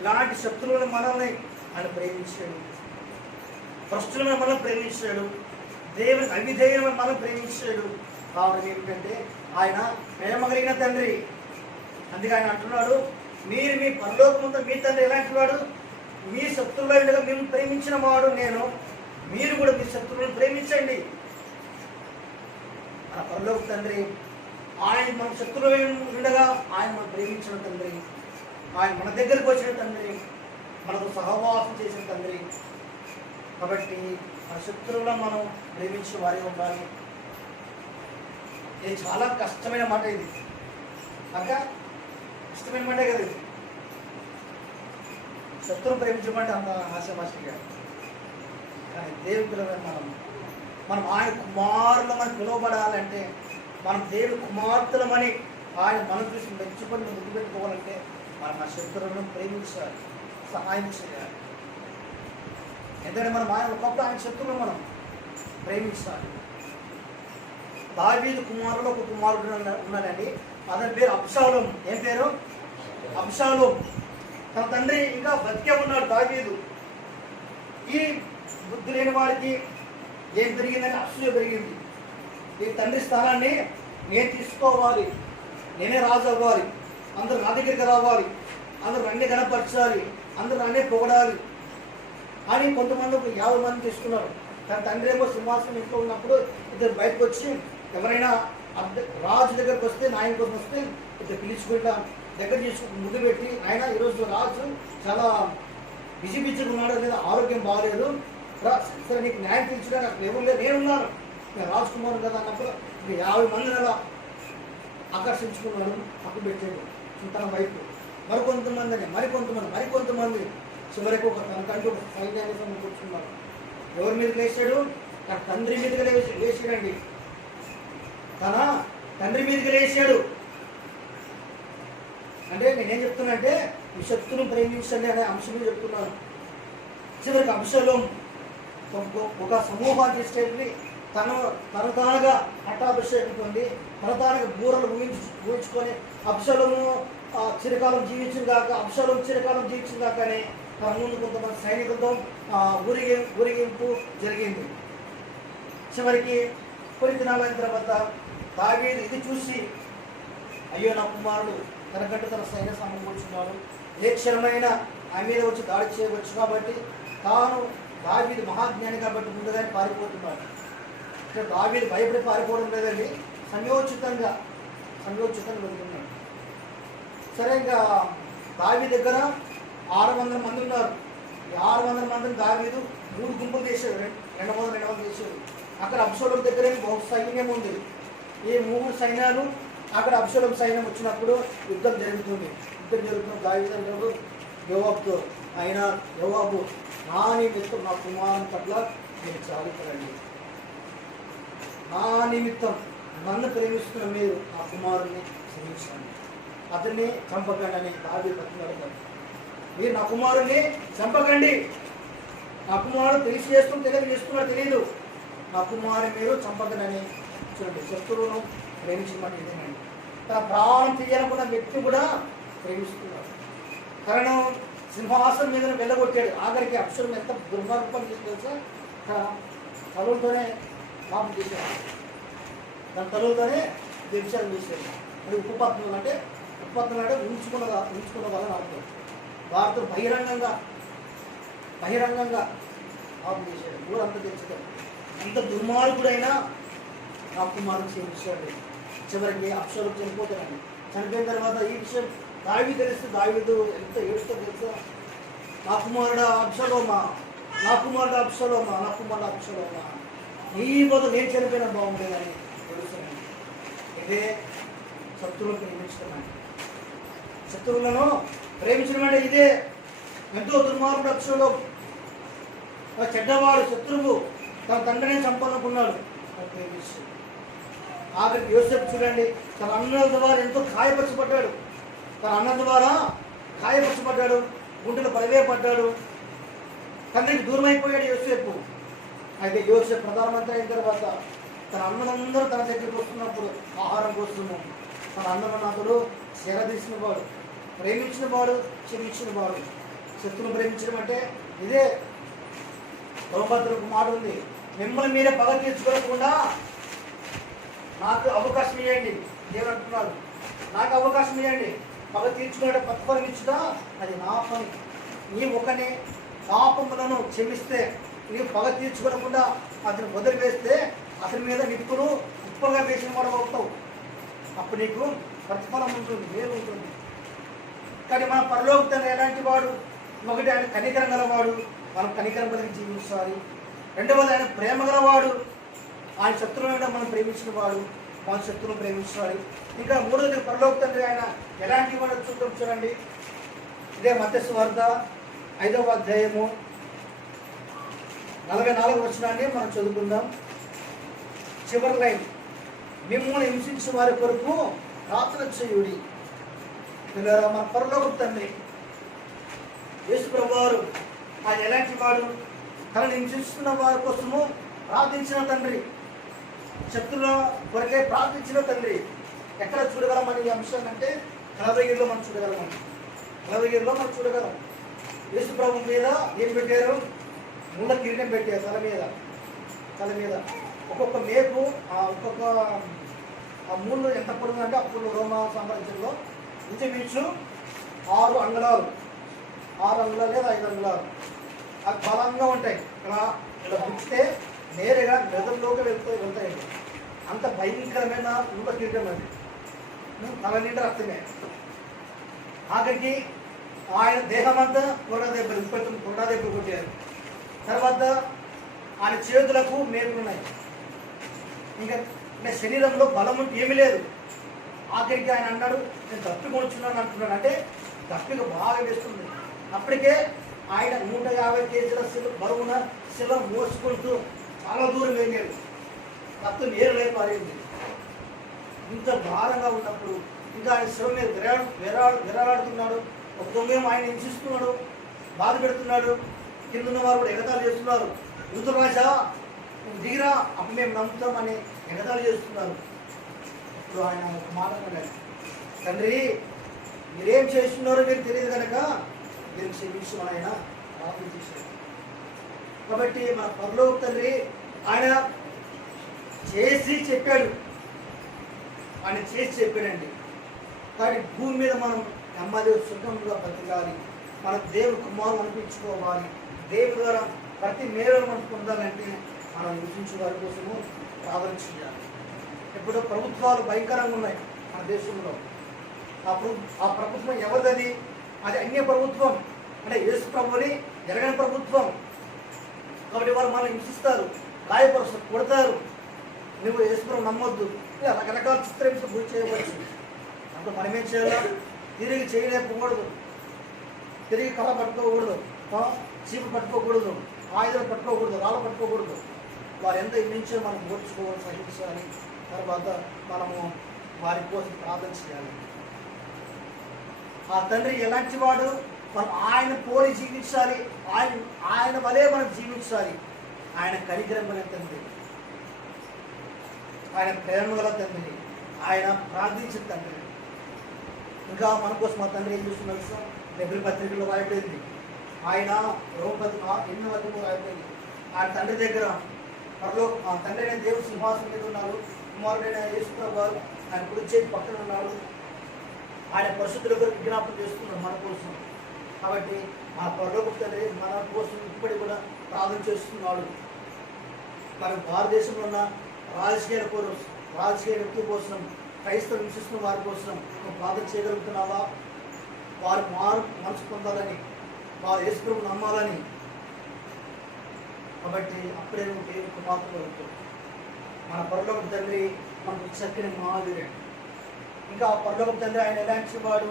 ఇలాంటి శత్రువులను మనల్ని ఆయన ప్రేమించాడు. భ్రష్టులను మనం ప్రేమించాడు. దేవుని అవిధేయులను మనం ప్రేమించాడు. కారణం ఏమిటంటే ఆయన ప్రేమ కలిగిన తండ్రి. అందుకే ఆయన అంటున్నాడు, మీరు మీ పరలోకముందు మీ తండ్రి ఎలాంటి వాడు? మీ శత్రువులుగా మేము ప్రేమించిన వాడు నేను. మీరు కూడా మీ శత్రువులను ప్రేమించండి. మన పరలోక తండ్రి ఆయన మన శత్రువులు ఉండగా ఆయన మనం ప్రేమించిన తండ్రి. ఆయన మన దగ్గరకు వచ్చిన తండ్రి, మనకు సహవాసం చేసిన తండ్రి. కాబట్టి మన శత్రువులను మనం ప్రేమించిన వారే ఉండాలి. ఇది చాలా కష్టమైన మాట. ఇది అక్క కష్టమైన మాటే కదా ఇది. శత్రువు ప్రేమించమంటే అంత ఆశామాషిగా. కానీ దేవుని పిల్లలని మనం ఆయన కుమారులు మనకు పిలువబడాలంటే, మనం దేవుని కుమార్తెలమని ఆయన మనం చూసి మెచ్చుకొని ముందు పెట్టుకోవాలంటే మనం ఆ శత్రువులను ప్రేమించాలి, సహాయం చేయాలి. ఎందుకంటే మనం ఆయన ఒకప్పుడు ఆయన శత్రువులు మనం ప్రేమించాలి. దావీదు కుమారులు ఒక కుమారుడు ఉన్నాడండి. అతని పేరు అబ్షాలోం. ఏం పేరు? అబ్షాలోం. తన తండ్రి ఇంకా బతికే ఉన్నాడు దావీదు. ఈ బుద్ధి లేని వాడికి ఏం పెరిగిందని అసూయ పెరిగింది. ఈ తండ్రి స్థానాన్ని నేను తీసుకోవాలి, నేనే రాజు అవ్వాలి, అందరూ నా దగ్గరికి రావాలి, అందరూ నన్నే గణపరచాలి, అందరూ నన్నే పొగడాలి అని కొంతమంది 50 మంది తీసుకున్నారు. తన తండ్రి ఏమో సింహాసనం ఇంట్లో ఉన్నప్పుడు ఇద్దరు బయటకు వచ్చి ఎవరైనా రాజు దగ్గరకు వస్తే, నాయన కోసం వస్తే ఇద్దరు పిలుచుకుంటా దగ్గర చేసుకుని ముందు పెట్టి, ఆయన ఈరోజు రాజు చాలా బిజీ ఉన్నాడు, లేదా ఆరోగ్యం బాగాలేదు, సరే నీకు న్యాయం తీర్చడానికి అక్కడ ఎవరు లేదు, నేనున్నాను, నేను రాజకుమారు కదా అన్నప్పుడు 50 మందిని అలా ఆకర్షించుకున్నాడు. అప్పుడు పెట్టాడు తన వైపు. మరికొంతమంది చివరికి తనకంటూ ఒక సైన్యాన్ని సమకూర్చుకున్నాడు. ఎవరి మీదకి లేచాడు? తన తండ్రి మీదకి లేచాడండి. తన తండ్రి మీదకి లేచాడు. అంటే నేనేం చెప్తున్నానంటే ఈ శక్తులను ప్రేమించండి అనే అంశం చెప్తున్నాను. చివరికి అబ్షాలోం ఒక సమూహాన్ని తీసుకెళ్ళి తనతానుగా పట్టాభిషేకం పొంది తనతానుగా బూరలు ఊహించుకొని అబ్షాలోము చిరకాలం జీవించిన కాకనే తన ముందు కొంతమంది సైనికులతో ఊరేగింపు జరిగింది. చివరికి కొన్ని దినాలైన తర్వాత దావీదు ఇది చూసి, అయ్యో నా కుమారుడు తనకంటూ తన సైన్య సమకూర్చున్నాడు, ఏ క్షణమైనా ఆయన మీద వచ్చి దాడి చేయవచ్చు కాబట్టి తాను దావీదు మహాజ్ఞాని కాబట్టి ముందుగానే పారిపోతున్నాడు. దావీదు భయపడి పారిపోవడం లేదండి, సంయోచితంగా వెళ్తున్నాడు. సరే, ఇంకా దావీదు దగ్గర 600 మంది ఉన్నారు. ఈ 600 మందిని దావీదు 3 గుంపులు చేశాడు, 200 చేశాడు. అక్కడ అబ్షాలోం దగ్గర బహు సైన్యం ఉంది. ఈ 3 సైన్యాలు అక్కడ అబ్షాలోం సైన్యం వచ్చినప్పుడు యుద్ధం జరుగుతుంది. దావీదు యోవాబుతో, అయినా యోవాబు నా నిమిత్తం నా కుమారుని పట్ల మీరు చాలుతారండి, నా నిమిత్తం నన్ను ప్రేమిస్తున్న మీరు ఆ కుమారుని క్షమించండి, అతన్ని చంపకండి అని దావీదు బతిమాలుతాడు. మీరు నా కుమారుని చంపకండి, నా కుమారుడు తెలిసి చేస్తున్న తెలియదు చేస్తున్నాడు తెలియదు, నా కుమారుని మీరు చంపకనని. చూడండి, శత్రువును ప్రేమించమని ఇదేనండి. తన ప్రాణం తీయాలనుకున్న వ్యక్తి కూడా ప్రేమిస్తున్నాడు. కారణం సింహాసనం మీద వెళ్ళగొట్టాడు. ఆఖరికి అక్షరం ఎంత దుర్మార్గం తెలుసా, తలులతోనే పాపం చేశాడు, దాని తలులతోనే వ్యభిచారం చేశాడు. అది ఉపపత్నులు అంటే ఉంచుకున్న వాళ్ళని అర్థం. వారితో బహిరంగంగా పాపం చేశాడు. ఊరంతా తెచ్చుతాడు. అంత దుర్మార్గుడైనా నా కుమారుడు చేయించాడు. చివరికి అక్షరం చనిపోతాడండి. చనిపోయిన తర్వాత ఈ విషయం దావీదు తెలిస్తే దావీదు ఎంత ఏడుస్తో తెలుసా, నా కుమారుడు అబ్షలోమా, నీ బదులు నేను చనిపోయినా బాగుంటుందని తెలుస్తున్నాను. ఇదే శత్రువులను ప్రేమించడం. శత్రువులను ప్రేమించడం అంటే ఇదే. ఎంతో దుర్మార్గుడు అబ్షలో, చెడ్డవాడు శత్రువు, తన తండ్రిని చంపాలనుకున్నాడు, ప్రేమించాడు. ఆఖరికి యోసేపు చూడండి, తన అన్నల ద్వారా ఎంతో గాయపరచబడ్డాడు. గుండెలు పడవేయబడ్డాడు. తండ్రికి దూరం అయిపోయాడు యోసేపు. అయితే యోసేపు ప్రధానమంత్రి అయిన తర్వాత తన అన్నలందరూ తన దగ్గరికి వస్తున్నప్పుడు ఆహారం కోసము తన అన్నమన్నాథుడు చేరదీసిన వాడు, ప్రేమించిన వాడు, క్షమించిన వాడు. శత్రువును ప్రేమించడం అంటే ఇదే. బహుభద్రకు మాట ఉంది, మిమ్మల్ని మీరే పగ తీర్చుకోకుండా నాకు అవకాశం ఇవ్వండి. దేవుడు అంటున్నాడు, నాకు అవకాశం ఇవ్వండి, పగ తీర్చుకునే ప్రతిఫలం ఇచ్చుదా అది నా పని. నీ ఒకని పాపములను క్షమిస్తే, నీవు పగ తీర్చుకోకుండా అతను వదిలివేస్తే అతని మీద నిప్పులు ఉప్పగా వేసిన వాడు అవుతావు. అప్పుడు నీకు ప్రతిఫలం ఉంటుంది, మేలు ఉంటుంది. కానీ మన పరలోక తండ్రి ఎలాంటి వాడు? ఒకటి, ఆయన కనికరం గలవాడు, మనం కనికరం కలిగి జీవించాలి. రెండవది, ఆయన ప్రేమ గలవాడు, ఆయన శత్రువులను మనం ప్రేమించిన వాడు, మన శత్రువును ప్రేమించాలి. ఇంకా మూడవది, పరలోక తండ్రి ఆయన ఎలాంటి వాడు చూడండి. ఇదే మత్తయి సువార్త 5వ అధ్యాయము 44వ వచనాన్ని మనం చదువుకుందాం. చివరి లైన్, మిమ్మల్ని హింసించిన వారి కొరకు ప్రార్థన చేయుడి. మన పరలోక తండ్రి యేసు ప్రభువారు ఆయన ఎలాంటి వాడు? తనని హింసిస్తున్న వారి కోసము ప్రార్థించిన తండ్రి, శత్రుల కొరకే ప్రార్థించిన తండ్రి. ఎక్కడ చూడగలం ఈ అంశాన్ని అంటే కలవగిరిలో మనం చూడగలం. యేసు ప్రభు మీద ఏం పెట్టారు? ముళ్ళ కిరీటం పెట్టారు తల మీద. ఒక్కొక్క మేకు ఒక్కొక్క ముళ్ళు ఎంత పొడుగుందంటే అప్పుడు రోమా సామ్రాజ్యంలో ఇంచుమించు 6 అంగుళాలు లేదా 5 అంగుళాలు. అవి బలంగా ఉంటాయి. ఇలా గుచ్చితే నేరుగా మెదడులోకి వెళ్తాయి. అంత భయంకరమైన ముళ్ళ కిరీటం అది. తల నిండా రక్తమే. ఆఖరికి ఆయన దేహం అంతా కొరడా దెబ్బలు కొట్టారు. తర్వాత ఆయన చేతులకు మేకులున్నాయి. ఇంకా శరీరంలో బలం ఏమీ లేదు. ఆఖరికి ఆయన అన్నాడు, నేను దప్పికొచ్చున్నాను అంటున్నాడు. అంటే దప్పిక బాగా వేస్తుంది. అప్పటికే ఆయన 150 కేజీల బరువున శిల మోసుకుంటూ చాలా దూరం వెళ్ళాడు. రక్తం నేరులే పారింది. ఇంత భారంగా ఉన్నప్పుడు ఇంకా ఆయన శివ మీద విరాడుతున్నాడు. ఒక దొంగేమో ఆయన హింసిస్తున్నాడు, బాధ పెడుతున్నాడు. కింద ఉన్న వారు కూడా ఎగతాళి చేస్తున్నారు. యూదుల రాజా దిగిరా, అప్పుడు మేము నమ్ముతామని ఎగతాళి చేస్తున్నారు. ఇప్పుడు ఆయన ఒక మాట అన్నాడు, తండ్రి మీరేం చేస్తున్నారో మీకు తెలియదు కనుక మీరు క్షమించమని ఆయన ప్రార్థన చేశారు. కాబట్టి మన పరలోక తండ్రి ఆయన చేసి చెప్పాడు. కానీ భూమి మీద మనం నెమ్మది సుఖంగా బతకాలి, మన దేవుడు కుమారులు అనిపించుకోవాలి. దేవుడి ద్వారా ప్రతి మేరకు మనం పొందాలంటే మనం హింసించే వారి కోసము ప్రార్థన చేయాలి. ఇప్పుడు ప్రభుత్వాలు భయంకరంగా ఉన్నాయి మన దేశంలో. ఆ ప్రభుత్వం ఎవరిది? అది అన్య ప్రభుత్వం, అంటే యేసు ప్రభుని జరగని ప్రభుత్వం. కాబట్టి వారు మనల్ని హింసిస్తారు, గాయపరుస్తారు, కొడతారు. నువ్వు యేసు ప్రభు నమ్మొద్దు. రకరకాల చిత్రహింస గురి చేయవచ్చు. అంత మనమేం చేయాలా? తిరిగి చేయలేకపోకూడదు, తిరిగి కర్ర పట్టుకోకూడదు, చీపు పట్టుకోకూడదు, ఆయుధాలు పట్టుకోకూడదు, రాళ్ళు పట్టుకోకూడదు. వారు ఎంత హింసించో మనం ఓర్చుకోవాలి, సహించాలి. తర్వాత మనము వారి కోసం ప్రార్థన చేయాలి. ఆ తండ్రి ఎలాంటి వాడు? మనం ఆయన పోలి జీవించాలి, ఆయన వలే మనం జీవించాలి. ఆయన కనికరం గల తండ్రి, ఆయన ప్రేమ గల తండ్రి, ఆయన ప్రార్థించిన తండ్రి. ఇంకా మన కోసం మా తండ్రి ఏం చూస్తున్నారు? హెబ్రీ పత్రికలో రాయబడింది, ఆయన ఎన్నో వరకు రాయబడింది. ఆయన తండ్రి దగ్గర తండ్రి అయిన దేవుడు సింహాసనం మీద ఉన్నారు, కుమారుడైన యేసుప్రభువు వారు ఆయన కుడి చేతి పక్కన ఉన్నాడు. ఆయన పరిశుద్ధుల కొరకు విజ్ఞాపన చేస్తున్నాడు మన కోసం. కాబట్టి మన పరలోకపు తండ్రి మన కోసం ఇప్పటికి కూడా ప్రార్థన చేస్తున్నాడు. మన భారతదేశంలో ఉన్న రాజకీయ వ్యక్తుల కోసం, క్రైస్తవ విశ్వసిన వారి కోసం నువ్వు ప్రార్థన చేయగలుగుతున్నావా? వారు మనసు పొందాలని, వారు యేసుప్రభువును నమ్మాలని. కాబట్టి అప్పుడే నువ్వు దేవుని కుమార్తె అవుతావు. మన పరలోకపు తండ్రి మనకు చక్కని మాదిరి. ఇంకా ఆ పరలోకపు తండ్రి ఆయన ఎలాంటి వాడు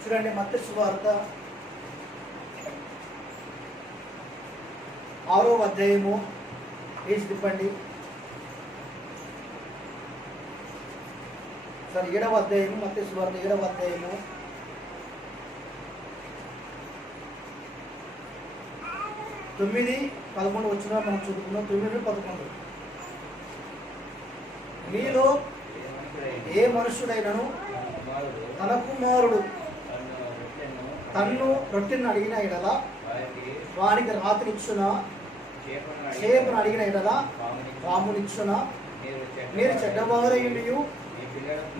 చూడండి. మత్తయి సువార్త 6వ అధ్యాయము పేజీ తిప్పండి. 7వ అధ్యాయము, మత్తయి సువార్త 7వ అధ్యాయము 9-11 వచ్చిన మనం చదువుకున్నాం. 9-11 మీలో ఏ మనుషుడైనను తన కుమారుడు తన్ను రొట్టెను అడిగిన ఎడల వారికి రాత్రిచ్చున, చేపను అడిగిన ఎడల పామునిచ్చున, మీరు చెడ్డవారయుడియు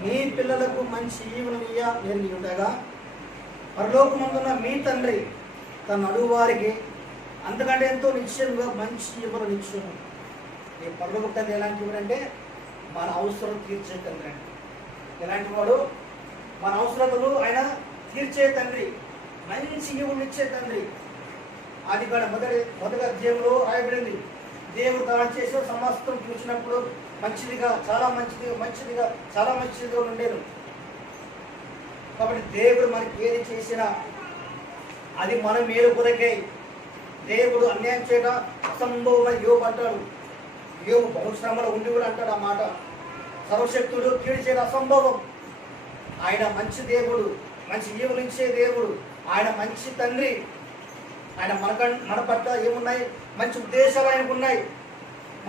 మీ పిల్లలకు మంచి ఈవులనియ్య నేర్గి ఉండగా పరలోకమందున్న మీ తండ్రి తన అడుగువారికి అంతకంటే ఎంతో నిశ్చయంగా మంచి ఈవులను ఇచ్చును. ఈ పరలోక తండ్రి ఎలాంటి ఇవ్వడంటే మన అవసరం తీర్చే తండ్రి అండి. ఎలాంటి వాడు? మన అవసరతలు ఆయన తీర్చే తండ్రి, మంచి ఈవులు ఇచ్చే తండ్రి. అది కూడా మొదటి అధ్యాయంలో రాయబడింది, దేవుడు తాను చేసిన సమస్తం చూసినప్పుడు మంచిదిగా, చాలా మంచిదిగా ఉండేది. కాబట్టి దేవుడు మనకి ఏది చేసినా అది మన మేలు కొరకే. దేవుడు అన్యాయం చేయడం అసంభవమైన యోగు అంటాడు. యోగు బహుశ్రమలో ఉండి కూడా అంటాడు ఆ మాట. సర్వశక్తుడు కీడు చేయడం అసంభవం. ఆయన మంచి దేవుడు, మంచి ఈవులించే దేవుడు, ఆయన మంచి తండ్రి. ఆయన మన పట్ల ఏమున్నాయి? మంచి ఉద్దేశాలు ఆయనకు ఉన్నాయి.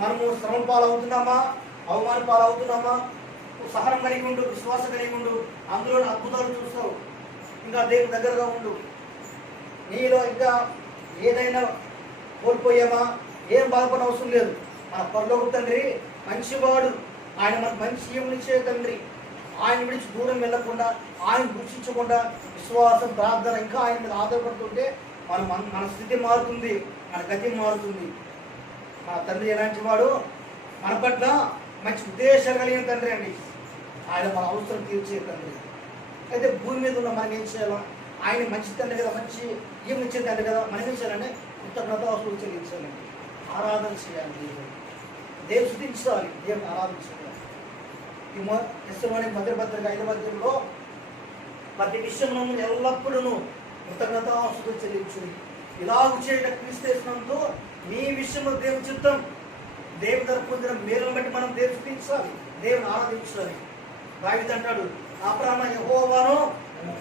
మనము శ్రమ పాలవుతున్నామా, అవమాన పాలవుతున్నామా? సహనం కలిగి ఉండు, విశ్వాసం కలిగి ఉండు, అందులో అద్భుతాలు చూస్తావు. ఇంకా దేవుని దగ్గరగా ఉండు. నీలో ఇంకా ఏదైనా కోల్పోయామా? ఏం బాధపడిన అవసరం లేదు. మన పరలోక తండ్రి మంచివాడు, ఆయన మనకు మంచి ఈవునిచ్చే తండ్రి. ఆయన విడిచి దూరం వెళ్ళకుండా, ఆయన దూషించకుండా విశ్వాసం, ప్రార్థన ఇంకా ఆయన మీద ఆధారపడుతుంటే మన స్థితి మారుతుంది, మన గతి మారుతుంది. మన తండ్రి ఎలాంటి వాడు? మన పట్ల మంచి ఉద్దేశాలు కలిగిన తండ్రి అండి. ఆయన మన అవసరం తీర్చే తండ్రి. అయితే భూమి మీద ఉన్న మనం ఏం చేయాలా? ఆయన మంచి తండ్రి కదా, మంచి ఈవునిచ్చే తండ్రి కదా, మనం ఏం చేయాలంటే కృతజ్ఞతాస్తుతులు చెల్లించాలండి, ఆరాధన చేయాలి, దేవుడు స్తుతించాలి, దేవుని ఆరాధించాలి. ఈ మొదటి పత్రిక 5వ అధ్యాయంలో ప్రతి విషయంలో ఎల్లప్పుడూ కృతజ్ఞతాస్తుతులు చెల్లించు, ఇలాగ చేయడం క్రీస్తు మీ విషయంలో దేవుని చిత్తం. దేవుని తరపు పొందిన మేలును బట్టి మనం దేవుని స్తుతించాలి, దేవుని ఆరాధించాలి. దావీదు అంటాడు, అబ్రాహాము యెహోవాను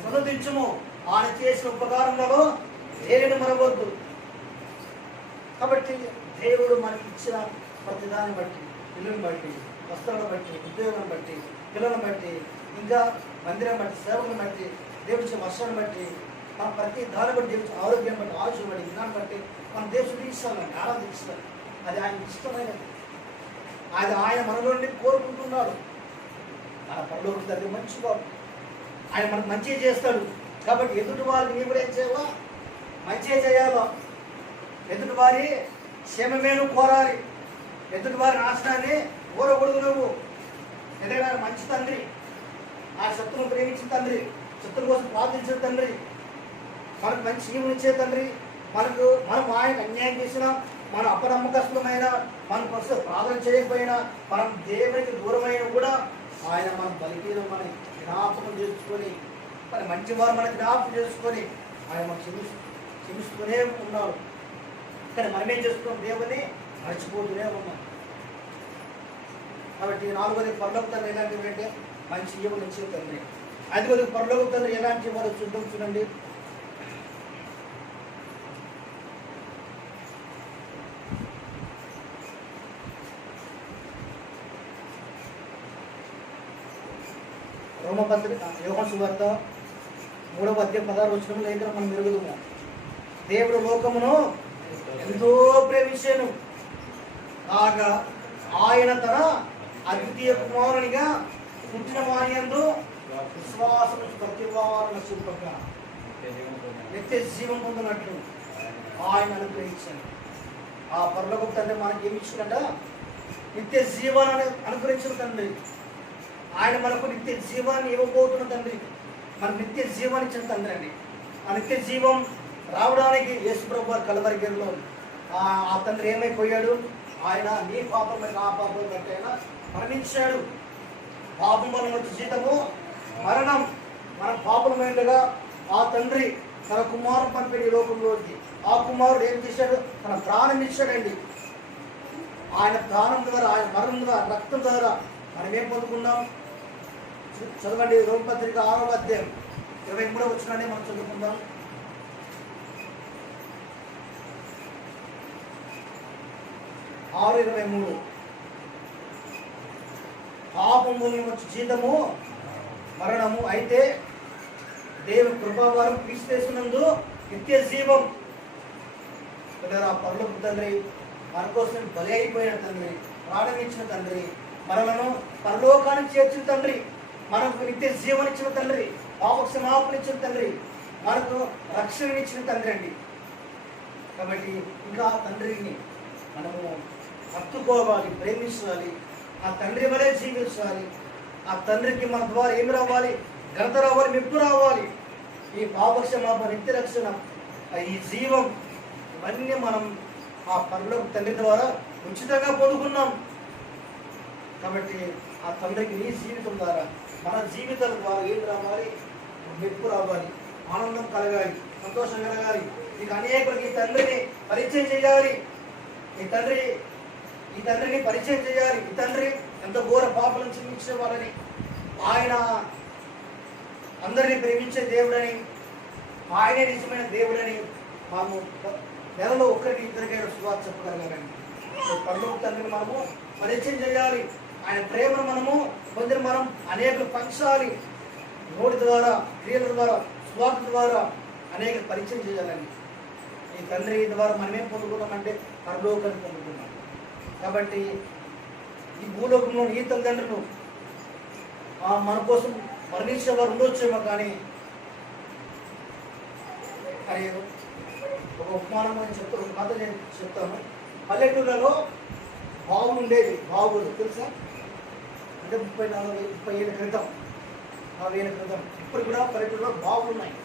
స్తుతించుము, ఆయన చేసిన ఉపకారములలో దేనిని మరవద్దు. కాబట్టి దేవుడు మనకి ఇచ్చిన ప్రతిదాన్ని బట్టి, ఇల్లుని బట్టి, వస్త్రాలను బట్టి, ఉద్యోగం బట్టి, పిల్లలను బట్టి, ఇంకా మందిరం బట్టి, సేవలను బట్టి, దేవుడి ఇచ్చిన వర్షాన్ని బట్టి, మన ప్రతి దాని బట్టి, దేవుడి ఆరోగ్యం బట్టి, ఆయుష్ బట్టి, జ్ఞానం బట్టి మనం దేవుడు స్తుతించాలని, ఆరాధించాలి. అది ఆయన ఇష్టమైనది. అది ఆయన మన నుండి కోరుకుంటున్నాడు. మన పరలోక తండ్రి మంచివాడు, ఆయన మనకు మంచి చేస్తాడు. కాబట్టి ఎదుటి వారికి నీ కూడా ఏం చేయాలా? మంచి చేయాలా. ఎదుటి వారి క్షేమమే నువ్వు కోరాలి, ఎదుటి వారి నాశనాన్ని కోరకూడదు నువ్వు. ఎందుకంటే మంచి తండ్రి, ఆ శత్రువును ప్రేమించిన తండ్రి, శత్రువు కోసం ప్రార్థించిన తండ్రి, మనకు మంచి జీవనిచ్చే తండ్రి. మనం ఆయనకు అన్యాయం చేసినా, మనం అపనమ్మకస్తులమైన, మన కోసం ప్రార్థన చేయకపోయినా, మనం దేవునికి దూరమైన కూడా ఆయన మనం బలిపీనం మన జ్ఞాపకం చేసుకొని, మరి మంచివారు మన జ్ఞాపకం చేసుకొని ఆయన మనం క్షమిస్తూనే ఉన్నాడు. కానీ మనమేం చేస్తున్నాం? దేవుని మర్చిపోతూనే ఉన్నాం. కాబట్టి 4వది పరలోక తండ్రి ఎలాంటివి అంటే మంచి ఈవులు ఇచ్చే తండ్రి. 5వది పరలోక తండ్రి ఎలాంటి వారు చూద్దాం. చూడండి రోమపత్రిక యోహాను సువార్త 3వ అధ్యాయం 16వ వచనంలో ఏంటో మనం ఎరుగుదాము. దేవుడు లోకమును ఎంతో ప్రేమించాను కాగా ఆయన తన అద్వితీయ కుమారునిగా పుట్టిన వారియందు విశ్వాసం ప్రతి వారు నశింపగా నిత్య జీవం పొందినట్లు ఆయన అనుగ్రహించాను. ఆ పరలోకపు తండ్రి మనకి ఏమి ఇచ్చిందంట? నిత్య జీవాన్ని అనుగ్రహించిన తండ్రి. ఆయన మనకు నిత్య జీవాన్ని ఇవ్వబోతున్న తండ్రి, మనకు నిత్య జీవాన్ని ఇచ్చిన తండ్రి అండి. ఆ నిత్య జీవం రావడానికి యేసుప్రభు వారి కలవరి గిరిలో ఆ తండ్రి ఏమైపోయాడు? ఆయన నీ పాపం నా పాపం కంటే ఆయన మరణించాడు. పాపం వలన వచ్చే జీతము మరణం. మన పాపమైనగా ఆ తండ్రి తన కుమారుడు పంపిణీ లోకంలోకి. ఆ కుమారుడు ఏం చేశాడు? తన ప్రాణం ఇచ్చాడండి. ఆయన ప్రాణం ద్వారా, ఆయన మరణం ద్వారా, రక్తం ద్వారా మనం ఏం పొందుకున్నాం? చదవండి, రోమపత్రిక 6వ అధ్యాయం 23వ వచనాన్ని మనం చదువుకుందాం. 6:23 పాపం వలన వచ్చే జీతము మరణము, అయితే దేవుని కృపావారం క్రీస్తునందు నిత్య జీవం. ఆ పరలోక తండ్రి మన కోసం బలి అయిపోయిన తండ్రి, ప్రాణం ఇచ్చిన తండ్రి, మనలను పరలోకానికి చేర్చిన తండ్రి, మనకు నిత్య జీవనిచ్చిన తండ్రి, పాప క్షమాపణ ఇచ్చిన తండ్రి, మనకు రక్షణనిచ్చిన తండ్రి అండి. కాబట్టి ఇంకా ఆ తండ్రిని మనము హత్తుకోవాలి, ప్రేమించాలి, ఆ తండ్రి వలె జీవించాలి. ఆ తండ్రికి మన ద్వారా ఏమి రావాలి? ఘనత రావాలి, మెప్పు రావాలి. ఈ పాపక్షమాపణ, నిత్య రక్షణ, ఈ జీవం, ఇవన్నీ మనం ఆ పరలోక తండ్రి ద్వారా ఉచితంగా పొందుకున్నాం. కాబట్టి ఆ తండ్రికి నీ జీవితం ద్వారా, మన జీవితాల ద్వారా ఏం రావాలి? మెప్పు రావాలి, ఆనందం కలగాలి, సంతోషం కలగాలి. నీకు అనేకులకి ఈ తండ్రిని పరిచయం చేయాలి. ఈ తండ్రిని పరిచయం చేయాలి. ఈ తండ్రి ఎంత ఘోర పాపలను క్షమించేవాడని, ఆయన అందరినీ ప్రేమించే దేవుడని, ఆయనే నిజమైన దేవుడని మనము నెలలో ఒక్కరికి ఇద్దరికైనా సువార్త చెప్పగలగాలండి. పరలోక తండ్రిని మనము పరిచయం చేయాలి. ఆయన ప్రేమను మనము పొందిన మనం అనేక పంచాలి. నోటి ద్వారా, క్రియల ద్వారా, సువార్త ద్వారా అనేక పరిచయం చేయాలని. ఈ తండ్రి ద్వారా మనమేం పొందుకున్నామంటే పరలోకాన్ని పొందుకున్నాం. కాబట్టి ఈ భూలోకంలో ఈ తల్లిదండ్రులు మన కోసం మరణించే వారు ఉండొచ్చేమో, కానీ అని ఒక ఉపమానం అని చెప్తాను, ఒక కథ నేను చెప్తాను. పల్లెటూళ్ళలో బావులు ఉండేవి. బావులు తెలుసా? అంటే 30-40 ఏళ్ళ క్రితం, 40 ఏళ్ళ క్రితం. ఇప్పుడు కూడా పల్లెటూళ్ళలో బావులు ఉన్నాయి.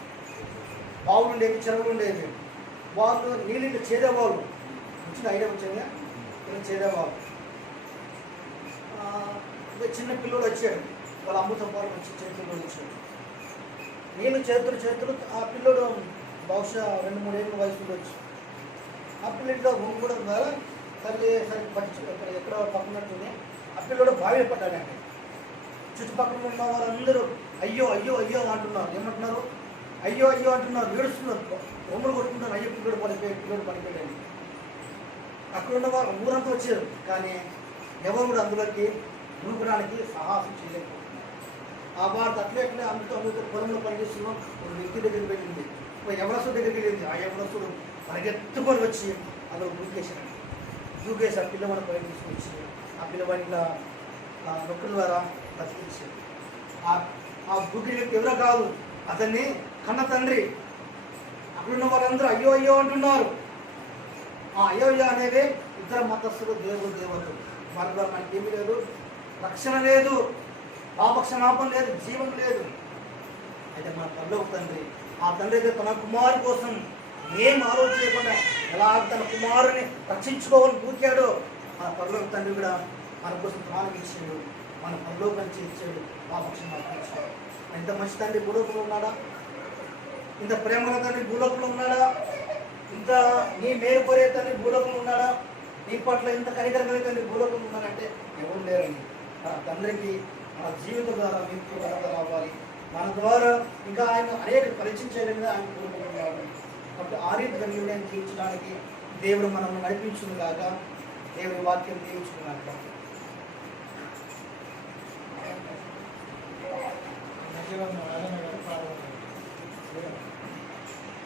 బావులు ఉండేవి, చెరువులు ఉండేవి. వాళ్ళు నీళ్ళు చేదేవాళ్ళు. మంచిగా ఐడియా వచ్చిందా? ఇలా చేదేవాళ్ళు. చిన్న పిల్లడు వచ్చాడు, వాళ్ళ అమ్ముతో పాటు వచ్చి చిన్న పిల్లడు వచ్చాడు. నీళ్ళు చేతులు ఆ పిల్లడు బహుశా 2-3 ఏళ్ళ వయసు ఉండొచ్చు. ఆ పిల్లడిలో కూడా ద్వారా తల్లి సరిగ్గా పట్టి ఎక్కడో పక్కనట్టుంది. ఆ పిల్లడు బావి పడ్డాడండి. చుట్టుపక్కల ఉన్న వాళ్ళందరూ అయ్యో అయ్యో అయ్యో అంటున్నారు. ఏమంటున్నారు? అయ్యో అయ్యో అంటున్నారు, ఏడుస్తున్నారు, రొమ్ములు కొట్టుకుంటారు. అయ్యో పిల్లడు పడిపోయాడు. అక్కడ ఉన్న వాళ్ళు ఊరంతా వచ్చారు, కానీ ఎవరు కూడా అందులోకి మునుగుడానికి సాహసం చేయలేకపోతున్నారు. ఆ వార్త అట్లే అందుతో పొలంలో పనిచేస్తున్నాం. ఒక వ్యక్తి దగ్గరికి వెళ్ళింది, ఒక ఎవరస్తుడు దగ్గరికి వెళ్ళింది. ఆ ఎవరస్తుడు పరిగెత్తుకొని వచ్చి అందులో దూకేసి ఆ పిల్లవాడిని పైన తీసుకొచ్చి ఆ పిల్లవాడిని ఇలా నొక్కుల ద్వారా బతికించాడు. ఆ దూకిన వ్యక్తి ఎవరో కాదు, అతన్ని కన్న తండ్రి. అక్కడున్న వాళ్ళందరూ అయ్యో అయ్యో అంటున్నారు. ఆ అయ్యో అయ్యో అనేది ఇద్దరు మతస్థులు, దేవుడు దేవతలు. వాళ్ళ ద్వారా మనకేమీ లేదు, రక్షణ లేదు, పాపక్షమాపణ లేదు, జీవం లేదు. అయితే మన పరలోక తండ్రి, ఆ తండ్రి అయితే తన కుమారు కోసం ఏం ఆలోచన చేయకుండా ఎలా తన కుమారుని రక్షించుకోవాలని కూర్చాడో, మన పరలోక తండ్రి కూడా మన కోసం ప్రాణం ఇచ్చాడు, మన పరలోకం ఇచ్చాడు, పాపక్షమాపణ ఇచ్చాడు. ఇంత మంచి తండ్రి భూలోకంలో ఉన్నాడా? ఇంత ప్రేమల తండ్రి భూలోకంలో ఉన్నాడా? ఇంత నీ మేలు కోరే తండ్రి భూలోకంలో ఉన్నాడా? నీ పట్ల ఇంత కనికరమైన తండ్రి భూలోకంలో ఉన్నాడంటే ఎవరు లేరండి. మన తండ్రికి మన జీవితం ద్వారా మీకు ఘనత రావాలి. మన ద్వారా ఇంకా ఆయన అనేక పరిచయం చేయాలని ఆయన కోరుకుంటున్నాడు. కాబట్టి ఆ రీతిగా నిర్ణయం జీవించడానికి దేవుడు మనల్ని నడిపించుగాక. దేవుడి వాక్యం దీవించుకున్నాక.